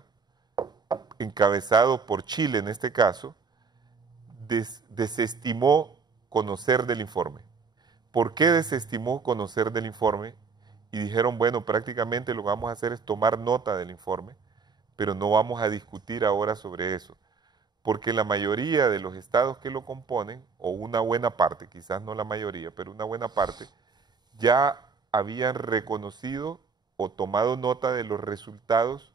encabezado por Chile en este caso, desestimó conocer del informe. ¿Por qué desestimó conocer del informe? Y dijeron, bueno, prácticamente lo que vamos a hacer es tomar nota del informe, pero no vamos a discutir ahora sobre eso, porque la mayoría de los estados que lo componen, o una buena parte, quizás no la mayoría, pero una buena parte, ya habían reconocido o tomado nota de los resultados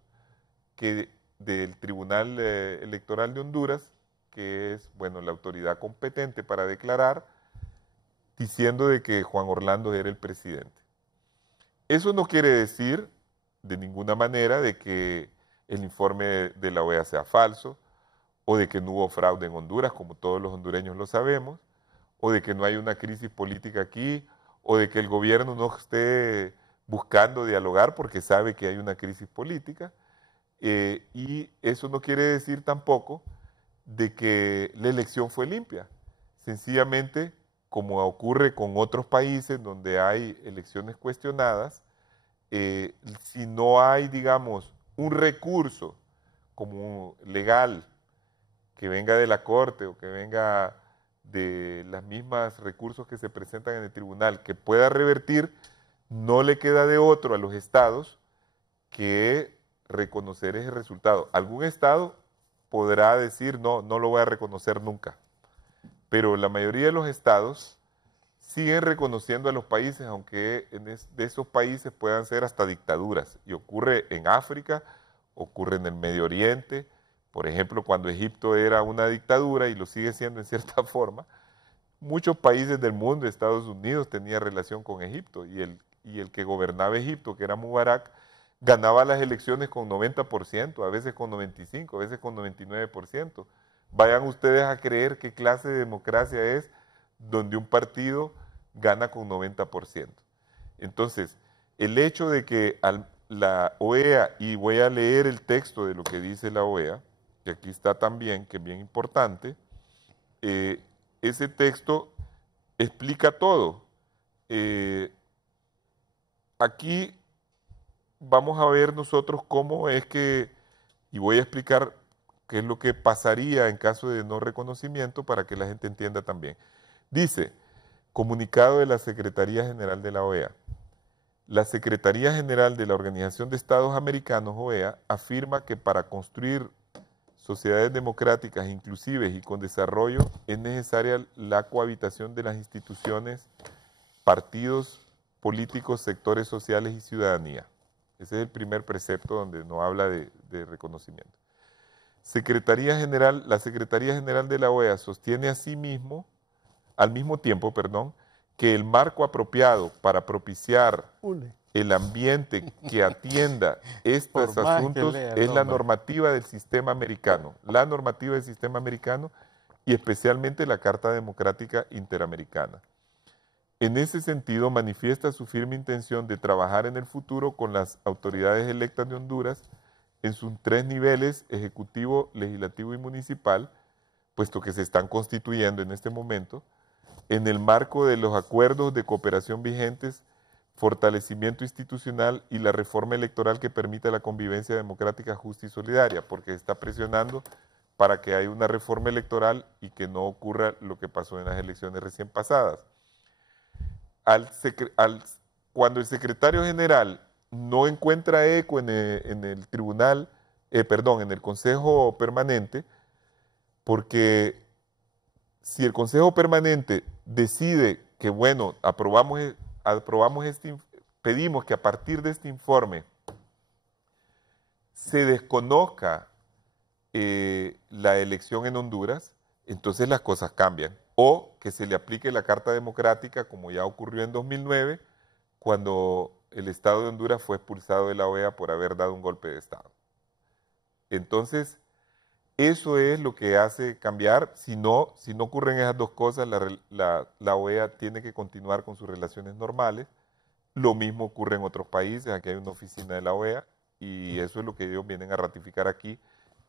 del Tribunal Electoral de Honduras, que es, bueno, la autoridad competente para declarar, diciendo de que Juan Orlando era el presidente. Eso no quiere decir de ninguna manera de que el informe de la OEA sea falso, o de que no hubo fraude en Honduras, como todos los hondureños lo sabemos, o de que no hay una crisis política aquí, o de que el gobierno no esté buscando dialogar porque sabe que hay una crisis política, y eso no quiere decir tampoco de que la elección fue limpia. Sencillamente, como ocurre con otros países donde hay elecciones cuestionadas, si no hay, digamos, un recurso como legal que venga de la Corte o que venga de las mismas recursos que se presentan en el tribunal que pueda revertir, no le queda de otro a los estados que reconocer ese resultado. Algún estado podrá decir, no lo voy a reconocer nunca, pero la mayoría de los estados siguen reconociendo a los países, aunque de esos países puedan ser hasta dictaduras, y ocurre en África, ocurre en el Medio Oriente. Por ejemplo, cuando Egipto era una dictadura, y lo sigue siendo en cierta forma, muchos países del mundo, Estados Unidos tenía relación con Egipto, y el que gobernaba Egipto, que era Mubarak, ganaba las elecciones con 90%, a veces con 95%, a veces con 99%. Vayan ustedes a creer qué clase de democracia es donde un partido gana con 90%. Entonces, el hecho de que la OEA, y voy a leer el texto de lo que dice la OEA, que aquí está también, que es bien importante, ese texto explica todo. Aquí vamos a ver nosotros cómo es que, y voy a explicar qué es lo que pasaría en caso de no reconocimiento para que la gente entienda también. Dice, comunicado de la Secretaría General de la OEA. La Secretaría General de la Organización de Estados Americanos, OEA, afirma que para construir sociedades democráticas inclusivas y con desarrollo es necesaria la cohabitación de las instituciones, partidos políticos, sectores sociales y ciudadanía. Ese es el primer precepto donde nos habla de reconocimiento. La Secretaría General de la OEA sostiene al mismo tiempo, que el marco apropiado para propiciar el ambiente que atienda estos asuntos es la normativa del sistema americano, y especialmente la Carta Democrática Interamericana. En ese sentido, manifiesta su firme intención de trabajar en el futuro con las autoridades electas de Honduras en sus 3 niveles, ejecutivo, legislativo y municipal, puesto que se están constituyendo en este momento, en el marco de los acuerdos de cooperación vigentes fortalecimiento institucional y la reforma electoral que permita la convivencia democrática, justa y solidaria, porque está presionando para que haya una reforma electoral y que no ocurra lo que pasó en las elecciones recién pasadas. Cuando el secretario general no encuentra eco en el tribunal, en el Consejo Permanente, porque si el Consejo Permanente decide que, bueno, pedimos que a partir de este informe se desconozca la elección en Honduras, entonces las cosas cambian. O que se le aplique la Carta Democrática, como ya ocurrió en 2009, cuando el Estado de Honduras fue expulsado de la OEA por haber dado un golpe de Estado. Entonces, eso es lo que hace cambiar. Si no ocurren esas dos cosas, la OEA tiene que continuar con sus relaciones normales. Lo mismo ocurre en otros países. Aquí hay una oficina de la OEA y eso es lo que ellos vienen a ratificar aquí,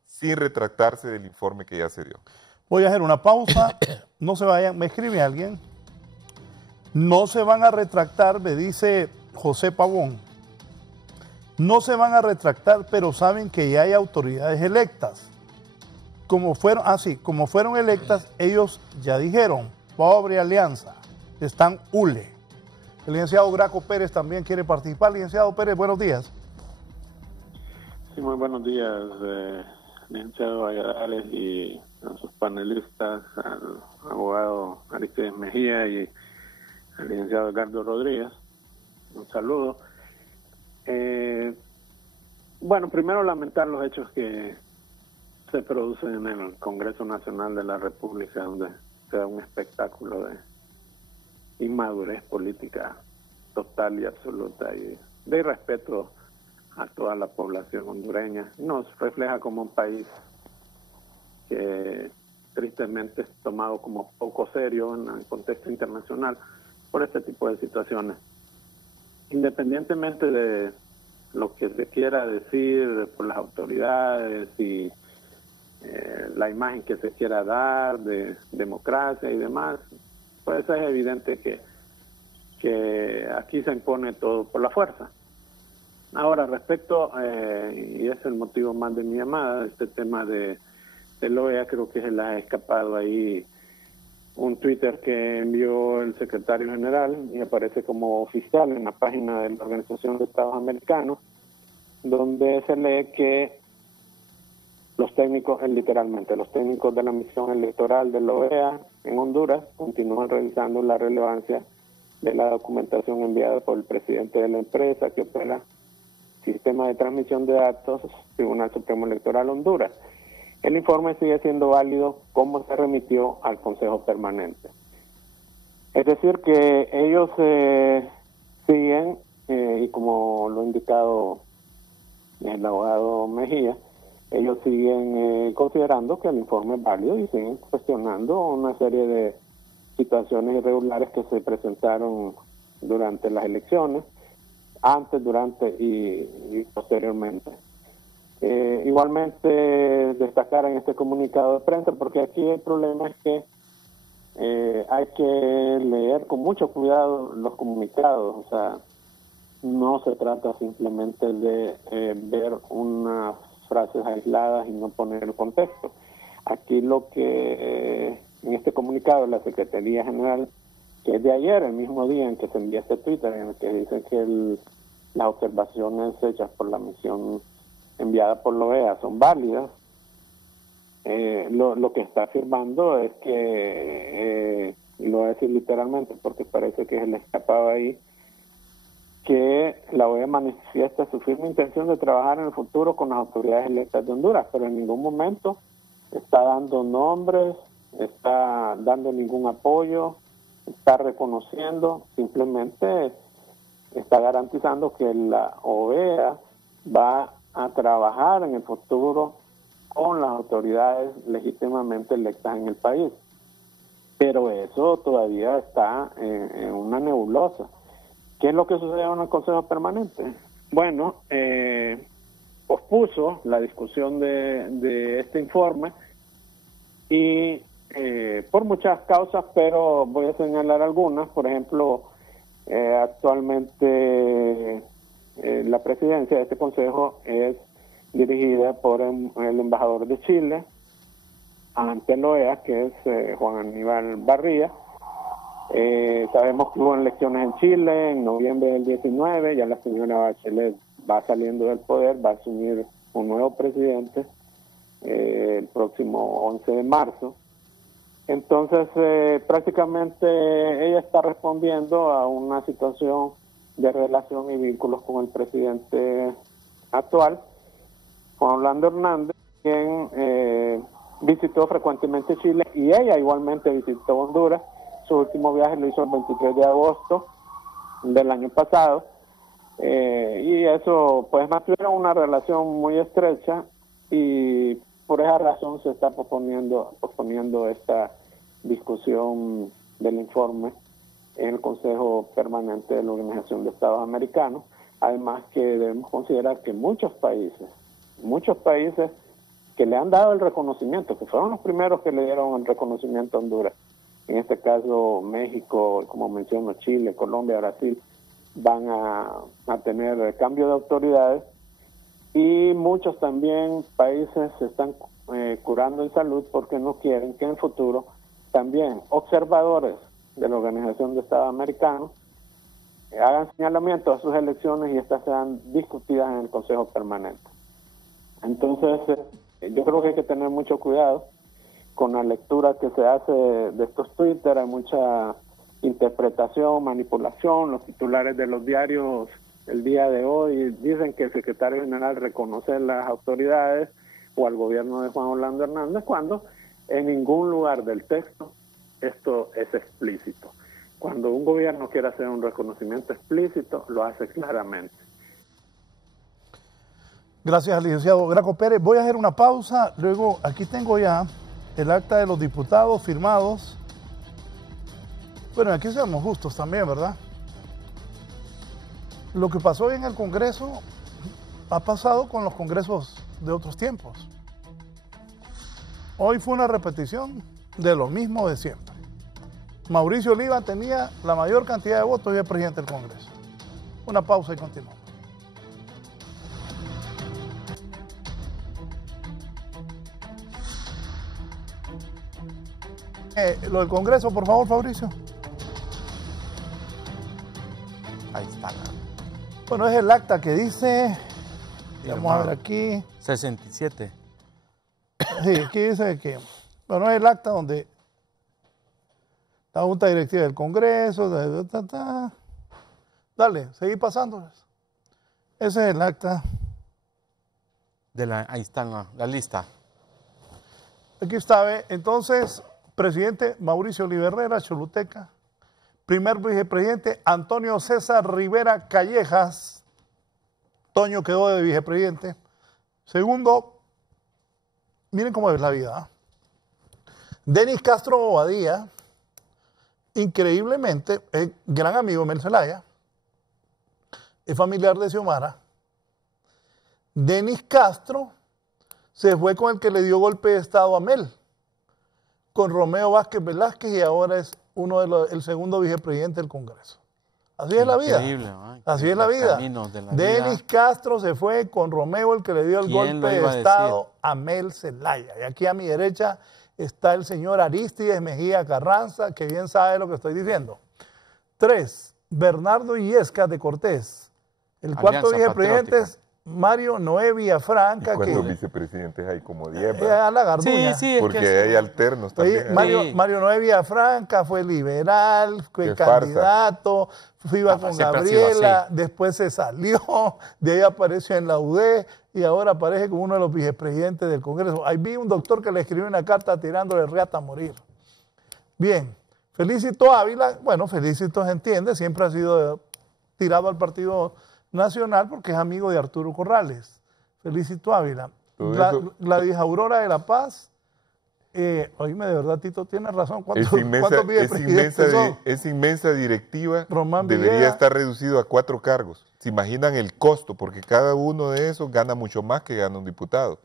sin retractarse del informe que ya se dio. Voy a hacer una pausa. No se vayan. Me escribe alguien. No se van a retractar, me dice José Pavón. No se van a retractar, pero saben que ya hay autoridades electas. Como fueron electas, ellos ya dijeron, pobre alianza, están hule. El licenciado Graco Pérez también quiere participar. Licenciado Pérez, buenos días. Sí, muy buenos días, licenciado Valladares y a sus panelistas, al abogado Aristides Mejía y al licenciado Edgardo Rodríguez. Un saludo. Bueno, primero lamentar los hechos que se producen en el Congreso Nacional de la República, donde se da un espectáculo de inmadurez política total y absoluta y de irrespeto a toda la población hondureña. Nos refleja como un país que tristemente es tomado como poco serio en el contexto internacional por este tipo de situaciones. Independientemente de lo que se quiera decir por las autoridades y la imagen que se quiera dar de democracia y demás, pues es evidente que aquí se impone todo por la fuerza. Ahora, respecto, y es el motivo más de mi llamada, este tema de la OEA, creo que se le ha escapado ahí un Twitter que envió el secretario general y aparece como oficial en la página de la Organización de Estados Americanos, donde se lee que los técnicos, literalmente, los técnicos de la misión electoral de la OEA en Honduras continúan revisando la relevancia de la documentación enviada por el presidente de la empresa que opera Sistema de Transmisión de Datos, Tribunal Supremo Electoral Honduras. El informe sigue siendo válido como se remitió al Consejo Permanente. Es decir, que ellos siguen, y como lo ha indicado el abogado Mejía, ellos siguen considerando que el informe es válido y siguen cuestionando una serie de situaciones irregulares que se presentaron durante las elecciones, antes, durante y posteriormente. Igualmente destacar en este comunicado de prensa, porque aquí el problema es que hay que leer con mucho cuidado los comunicados, o sea, no se trata simplemente de ver unas frases aisladas y no poner el contexto. Aquí lo que en este comunicado de la Secretaría General, que es de ayer, el mismo día en que se envía este Twitter, en el que dicen que las observaciones hechas por la misión enviada por la OEA son válidas, lo que está afirmando es que, y lo voy a decir literalmente porque parece que se le escapaba ahí, que la OEA manifiesta su firme intención de trabajar en el futuro con las autoridades electas de Honduras, pero en ningún momento está dando nombres, está dando ningún apoyo, está reconociendo, simplemente está garantizando que la OEA va a trabajar en el futuro con las autoridades legítimamente electas en el país. Pero eso todavía está en una nebulosa. ¿Qué es lo que sucedió en el Consejo Permanente? Bueno, pospuso la discusión de este informe y por muchas causas, pero voy a señalar algunas. Por ejemplo, Actualmente la presidencia de este consejo es dirigida por el embajador de Chile ante la OEA, que es Juan Aníbal Barría. Sabemos que hubo elecciones en Chile en noviembre del 19, ya la señora Bachelet va saliendo del poder, va a asumir un nuevo presidente el próximo 11 de marzo. Entonces, prácticamente ella está respondiendo a una situación de relación y vínculos con el presidente actual, Juan Orlando Hernández, quien visitó frecuentemente Chile, y ella igualmente visitó Honduras. Su último viaje lo hizo el 23 de agosto del año pasado, y eso pues mantuvieron una relación muy estrecha, y por esa razón se está posponiendo esta discusión del informe en el Consejo Permanente de la Organización de Estados Americanos. Además que debemos considerar que muchos países que le han dado el reconocimiento, que fueron los primeros que le dieron el reconocimiento a Honduras, en este caso México, como menciono, Chile, Colombia, Brasil, van a tener cambio de autoridades, y muchos también países se están curando en salud porque no quieren que en el futuro también observadores de la Organización de Estados Americanos hagan señalamientos a sus elecciones y estas sean discutidas en el Consejo Permanente. Entonces, yo creo que hay que tener mucho cuidado con la lectura que se hace de estos Twitter. Hay mucha interpretación, manipulación. Los titulares de los diarios el día de hoy dicen que el secretario general reconoce las autoridades o al gobierno de Juan Orlando Hernández, cuando en ningún lugar del texto esto es explícito. Cuando un gobierno quiere hacer un reconocimiento explícito, lo hace claramente. Gracias al licenciado Graco Pérez. Voy a hacer una pausa, luego aquí tengo ya el acta de los diputados firmados. Bueno, aquí seamos justos también, ¿verdad? Lo que pasó hoy en el Congreso ha pasado con los congresos de otros tiempos. Hoy fue una repetición de lo mismo de siempre. Mauricio Oliva tenía la mayor cantidad de votos y es presidente del Congreso. Una pausa y continuamos. Lo del Congreso, por favor, Fabricio. Ahí está. Bueno, es el acta que dice, vamos a ver aquí. 67. Sí, aquí dice que, bueno, es el acta donde la Junta Directiva del Congreso, dale, seguí pasándoles. Ese es el acta. Ahí está la lista. Aquí está, ¿ve? Entonces, presidente Mauricio Oliva Herrera, Choluteca. Primer vicepresidente Antonio César Rivera Callejas. Toño quedó de vicepresidente. Segundo, miren cómo es la vida. Denis Castro Bobadilla, increíblemente, es gran amigo de Mel Zelaya, es familiar de Xiomara. Denis Castro se fue con el que le dio golpe de estado a Mel, con Romeo Vázquez Velázquez, y ahora es el segundo vicepresidente del Congreso. Así es la vida. Así es la vida. Denis Castro se fue con Romeo, el que le dio el golpe de estado a Mel Zelaya. Y aquí a mi derecha está el señor Aristides Mejía Carranza, que bien sabe lo que estoy diciendo. 3, Bernardo Illescas de Cortés. El cuarto vicepresidente es Mario Noé Villafranca. ¿Y cuántos vicepresidentes hay? Como 10. A la garduña. Sí, porque hay alternos también. Mario Noé Villafranca fue liberal, fue candidato, iba con Gabriela, después se salió, de ahí apareció en la UD y ahora aparece como uno de los vicepresidentes del Congreso. Ahí vi un doctor que le escribió una carta tirándole reata a morir. Bien, Felicito Ávila, bueno, Felicito se entiende, siempre ha sido tirado al Partido Nacional porque es amigo de Arturo Corrales. Felicito Ávila. Gladys Aurora de la Paz. Oíme, de verdad, Tito tiene razón. Esa inmensa directiva debería estar reducido a 4 cargos. ¿Se imaginan el costo? Porque cada uno de esos gana mucho más que gana un diputado.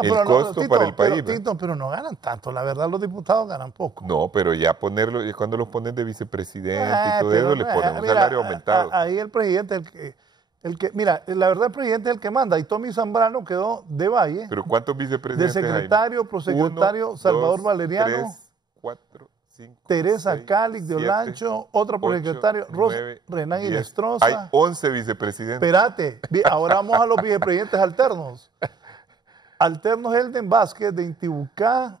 el costo para el país. Pero no ganan tanto, la verdad los diputados ganan poco. No, pero ya ponerlo, es cuando los ponen de vicepresidente y todo eso, les ponen un salario aumentado. Ahí el presidente, mira, la verdad el presidente es el que manda, y Tommy Zambrano quedó de Valle. ¿Pero cuántos vicepresidentes de secretario, prosecretario, Salvador Valeriano, 3, 4, 5, Teresa 6, Cálix de 7, Olancho, otro prosecretario, Renan Inestrosa. Hay 11 vicepresidentes. Espérate, ahora vamos a los vicepresidentes alternos. Alterno Helden Vázquez de Intibucá,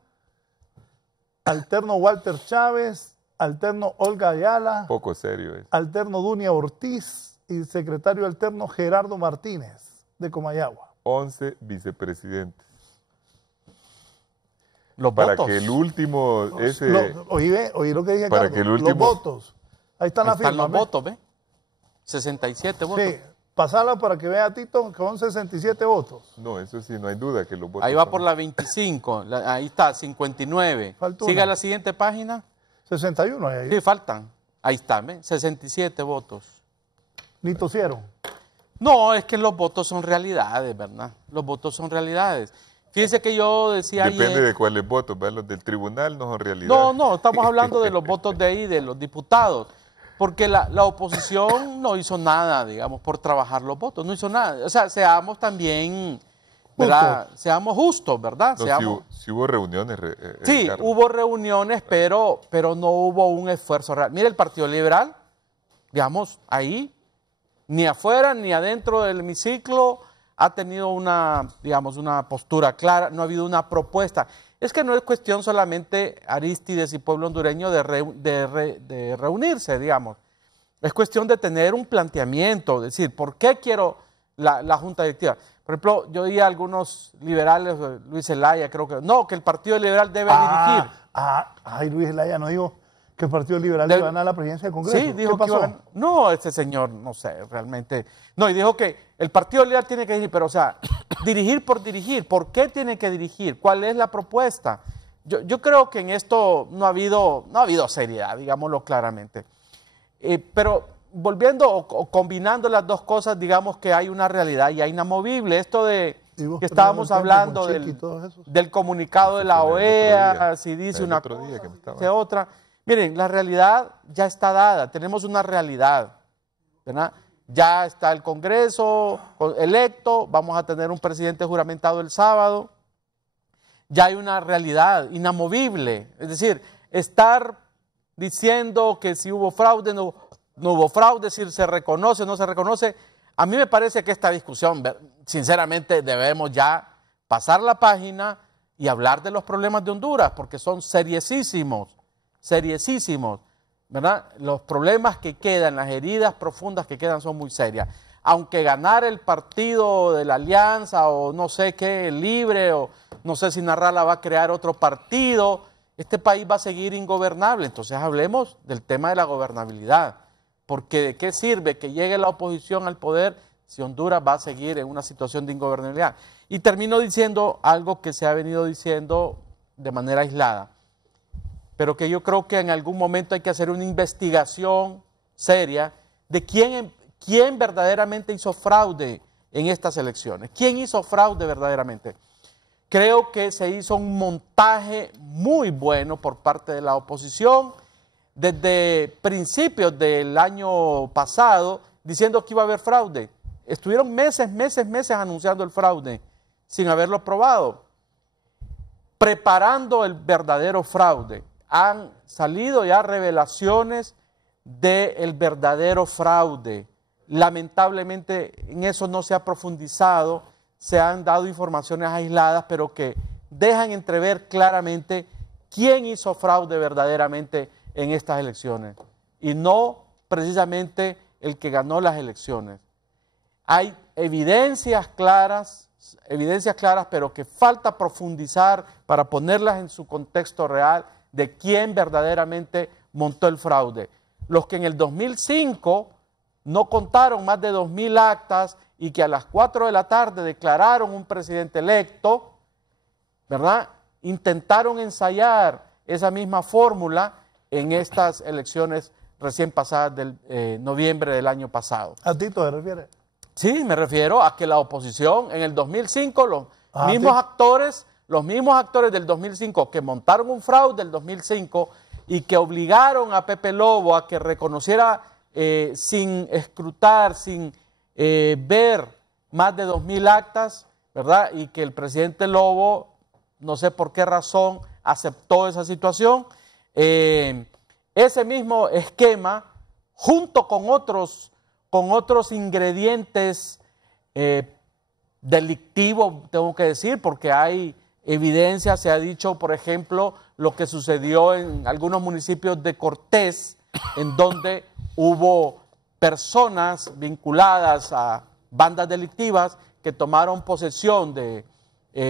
alterno Walter Chávez, alterno Olga Ayala, poco serio es. Alterno Dunia Ortiz y secretario alterno Gerardo Martínez de Comayagua. 11 vicepresidentes. Los para votos. Que el último oí lo que dije, para Carlos, que el último, los votos. Ahí están las firmas. Los votos, ¿ve? 67 votos. Sí. Pasala para que vea Tito, que son 67 votos. No, eso sí, no hay duda que los votos. Ahí va por la 25, ahí está, 59. Siga la siguiente página. 61 ahí. Sí, faltan. Ahí está, ¿ve? 67 votos. Ni tosieron. No, es que los votos son realidades, ¿verdad? Los votos son realidades. Fíjense que yo decía Depende de cuáles votos, ¿verdad? Los del tribunal no son realidades. No, estamos hablando de los votos de ahí, de los diputados. Porque la oposición no hizo nada, digamos, por trabajar los votos, no hizo nada. O sea, seamos también, ¿verdad? Seamos justos, ¿verdad? No, sí hubo reuniones. Sí, hubo reuniones, pero no hubo un esfuerzo real. Mire, el Partido Liberal, digamos, ahí, ni afuera ni adentro del hemiciclo, ha tenido una postura clara, no ha habido una propuesta. Es que no es cuestión solamente Arístides y pueblo hondureño de reunirse, digamos. Es cuestión de tener un planteamiento, decir, ¿por qué quiero la Junta Directiva? Por ejemplo, yo oí a algunos liberales, Luis Zelaya, creo que, no, que el Partido Liberal debe dirigir. Luis Zelaya no dijo que el Partido Liberal iba a ganar la presidencia del Congreso. Sí, dijo ¿Qué pasó? Que iba a ganar. No, este señor, no sé, realmente. No, y dijo que el Partido Liberal tiene que dirigir, pero o sea, dirigir por dirigir. ¿Por qué tiene que dirigir? ¿Cuál es la propuesta? Yo creo que en esto no ha habido seriedad, digámoslo claramente. Pero volviendo o combinando las dos cosas, digamos que hay una realidad y hay inamovible. Esto de que estábamos hablando del comunicado de la OEA, si dice una cosa, dice otra. Miren, la realidad ya está dada, tenemos una realidad, ¿verdad? Ya está el Congreso electo, vamos a tener un presidente juramentado el sábado, ya hay una realidad inamovible, es decir, estar diciendo que si hubo fraude, no hubo fraude, si se reconoce, no se reconoce, a mí me parece que esta discusión, sinceramente, debemos ya pasar la página y hablar de los problemas de Honduras, porque son seriosísimos, ¿verdad? Los problemas que quedan, las heridas profundas que quedan son muy serias. Aunque ganar el partido de la Alianza o no sé qué, Libre, o no sé si Narrala va a crear otro partido, este país va a seguir ingobernable. Entonces hablemos del tema de la gobernabilidad, porque ¿de qué sirve que llegue la oposición al poder si Honduras va a seguir en una situación de ingobernabilidad? Y termino diciendo algo que se ha venido diciendo de manera aislada, pero que yo creo que en algún momento hay que hacer una investigación seria de quién verdaderamente hizo fraude en estas elecciones. ¿Quién hizo fraude verdaderamente? Creo que se hizo un montaje muy bueno por parte de la oposición desde principios del año pasado diciendo que iba a haber fraude. Estuvieron meses anunciando el fraude sin haberlo probado, preparando el verdadero fraude. Han salido ya revelaciones del verdadero fraude. Lamentablemente en eso no se ha profundizado, se han dado informaciones aisladas, pero que dejan entrever claramente quién hizo fraude verdaderamente en estas elecciones y no precisamente el que ganó las elecciones. Hay evidencias claras, pero que falta profundizar para ponerlas en su contexto real de quién verdaderamente montó el fraude. Los que en el 2005 no contaron más de 2,000 actas y que a las 4 de la tarde declararon un presidente electo, ¿verdad? Intentaron ensayar esa misma fórmula en estas elecciones recién pasadas del noviembre del año pasado. ¿A Tito te refieres? Sí, me refiero a que la oposición en el 2005 Los mismos actores del 2005 que montaron un fraude del 2005 y que obligaron a Pepe Lobo a que reconociera sin escrutar, sin ver más de 2.000 actas, ¿verdad? Y que el presidente Lobo, no sé por qué razón, aceptó esa situación. Ese mismo esquema, junto con otros ingredientes delictivos, tengo que decir, porque hay evidencia, se ha dicho, por ejemplo, lo que sucedió en algunos municipios de Cortés, en donde hubo personas vinculadas a bandas delictivas que tomaron posesión de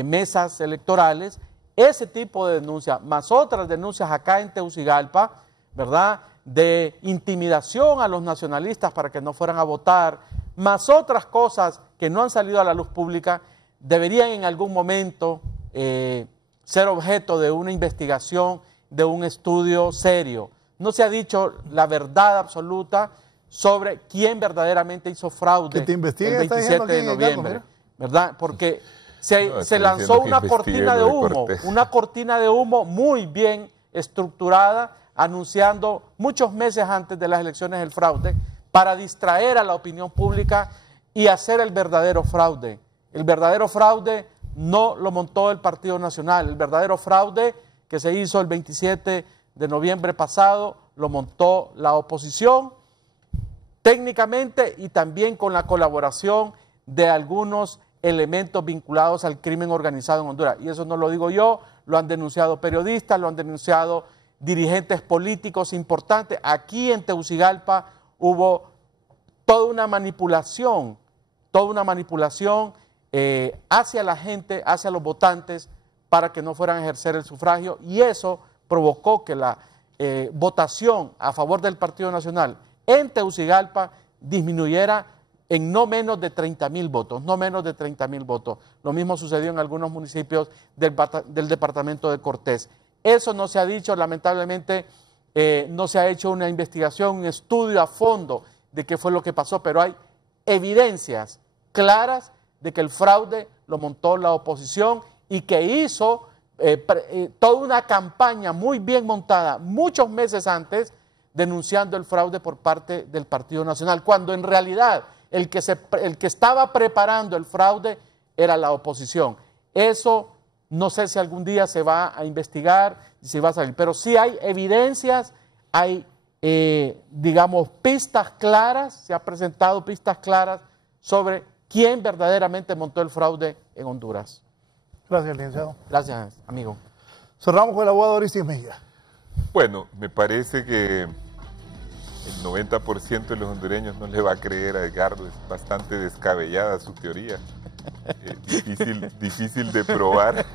mesas electorales. Ese tipo de denuncias, más otras denuncias acá en Tegucigalpa, ¿verdad?, de intimidación a los nacionalistas para que no fueran a votar, más otras cosas que no han salido a la luz pública, deberían en algún momento ser objeto de una investigación, de un estudio serio. No se ha dicho la verdad absoluta sobre quién verdaderamente hizo fraude el 27 de noviembre, ¿verdad? Porque se lanzó una cortina de humo muy bien estructurada, anunciando muchos meses antes de las elecciones el fraude, para distraer a la opinión pública y hacer el verdadero fraude. El verdadero fraude no lo montó el Partido Nacional, el verdadero fraude que se hizo el 27 de noviembre pasado lo montó la oposición, técnicamente y también con la colaboración de algunos elementos vinculados al crimen organizado en Honduras. Y eso no lo digo yo, lo han denunciado periodistas, lo han denunciado dirigentes políticos importantes. Aquí en Tegucigalpa hubo toda una manipulación hacia la gente, hacia los votantes, para que no fueran a ejercer el sufragio, y eso provocó que la votación a favor del Partido Nacional en Tegucigalpa disminuyera en no menos de 30.000 votos, no menos de 30.000 votos. Lo mismo sucedió en algunos municipios del departamento de Cortés. Eso no se ha dicho, lamentablemente no se ha hecho una investigación, un estudio a fondo de qué fue lo que pasó, pero hay evidencias claras de que el fraude lo montó la oposición y que hizo toda una campaña muy bien montada muchos meses antes denunciando el fraude por parte del Partido Nacional, cuando en realidad el que estaba preparando el fraude era la oposición. Eso no sé si algún día se va a investigar y si va a salir, pero sí hay evidencias, hay, digamos, pistas claras, se han presentado pistas claras sobre quién verdaderamente montó el fraude en Honduras. Gracias, licenciado. Gracias, amigo. Cerramos con el abogado Aristis Mejía. Bueno, me parece que el 90% de los hondureños no le va a creer a Edgardo, es bastante descabellada su teoría. Difícil de probar,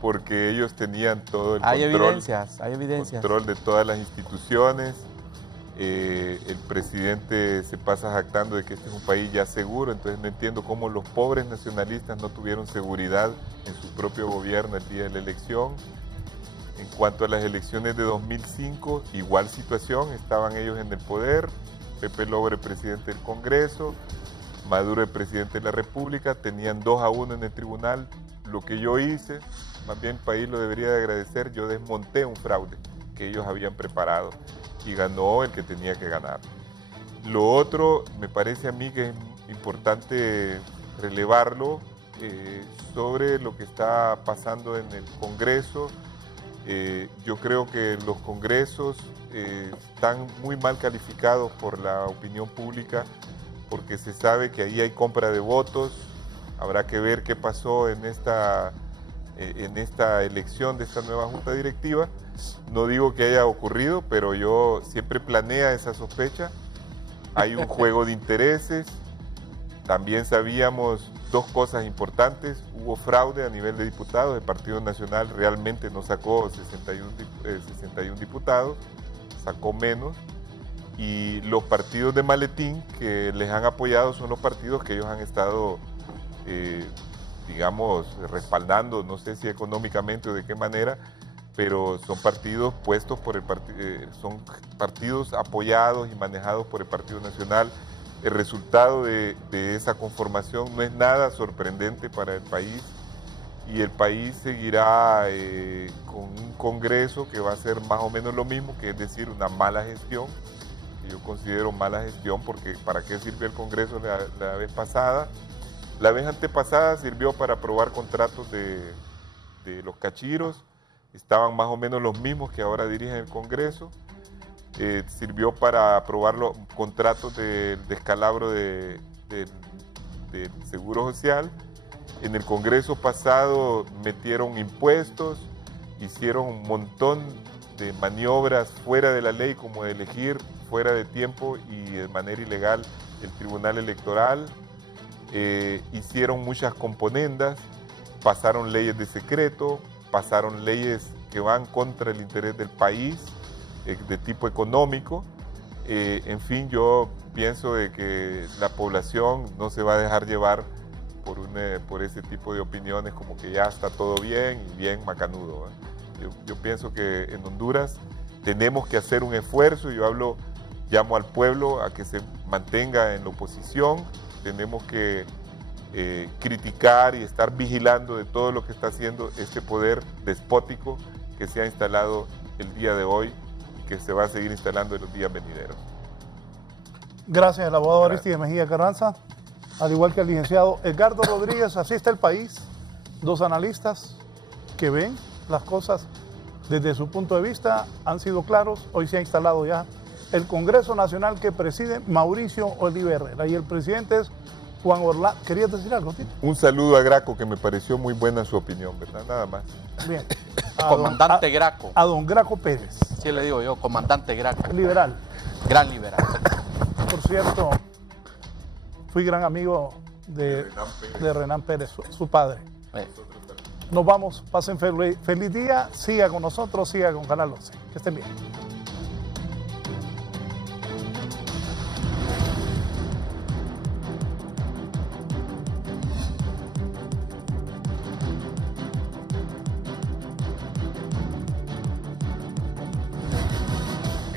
porque ellos tenían todo el control de todas las instituciones. El presidente se pasa jactando de que este es un país ya seguro, entonces no entiendo cómo los pobres nacionalistas no tuvieron seguridad en su propio gobierno el día de la elección. En cuanto a las elecciones de 2005, igual situación, estaban ellos en el poder, Pepe Lobo el presidente del Congreso, Maduro el presidente de la República, tenían 2-1 en el tribunal. Lo que yo hice, más bien el país lo debería de agradecer, yo desmonté un fraude que ellos habían preparado y ganó el que tenía que ganar. Lo otro, me parece a mí que es importante relevarlo sobre lo que está pasando en el Congreso. Yo creo que los congresos están muy mal calificados por la opinión pública, porque se sabe que ahí hay compra de votos. Habrá que ver qué pasó en esta elección de esta nueva junta directiva. No digo que haya ocurrido, pero yo siempre planea esa sospecha. Hay un juego de intereses. También sabíamos dos cosas importantes. Hubo fraude a nivel de diputados. El Partido Nacional realmente no sacó 61 diputados, sacó menos. Y los partidos de maletín que les han apoyado son los partidos que ellos han estado, digamos, respaldando, no sé si económicamente o de qué manera, pero son partidos puestos por son partidos apoyados y manejados por el Partido Nacional. El resultado de esa conformación no es nada sorprendente para el país. y el país seguirá con un Congreso que va a ser más o menos lo mismo, que es decir, una mala gestión, que yo considero mala gestión, porque ¿para qué sirvió el Congreso la vez pasada? La vez antepasada sirvió para aprobar contratos de los cachiros, estaban más o menos los mismos que ahora dirigen el Congreso. Sirvió para aprobar los contratos de descalabro del Seguro Social. En el Congreso pasado metieron impuestos, hicieron un montón de maniobras fuera de la ley, como de elegir fuera de tiempo y de manera ilegal el Tribunal Electoral. Hicieron muchas componendas, pasaron leyes de secreto, pasaron leyes que van contra el interés del país, de tipo económico. En fin, yo pienso de que la población no se va a dejar llevar por ese tipo de opiniones como que ya está todo bien y bien macanudo. Yo pienso que en Honduras tenemos que hacer un esfuerzo. Llamo al pueblo a que se mantenga en la oposición. Tenemos que criticar y estar vigilando de todo lo que está haciendo este poder despótico que se ha instalado el día de hoy y que se va a seguir instalando en los días venideros. Gracias, el abogado Arístides Mejía Carranza, al igual que el licenciado Edgardo Rodríguez. Así está el país, dos analistas que ven las cosas desde su punto de vista, han sido claros. Hoy se ha instalado ya el Congreso Nacional que preside Mauricio Oliva Herrera y el presidente es Juan Orlando. ¿Querías decir algo, Tito? Un saludo a Graco, que me pareció muy buena su opinión, ¿verdad? Nada más. Bien. Comandante Graco. A don Graco Pérez. Sí le digo yo, comandante Graco. Liberal. Gran liberal. Por cierto, fui gran amigo de Renán Pérez, su padre. Nos vamos, pasen feliz día, siga con nosotros, siga con Canal 11. Que estén bien.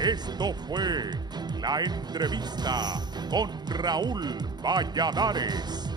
Esto fue La Entrevista con Raúl Valladares.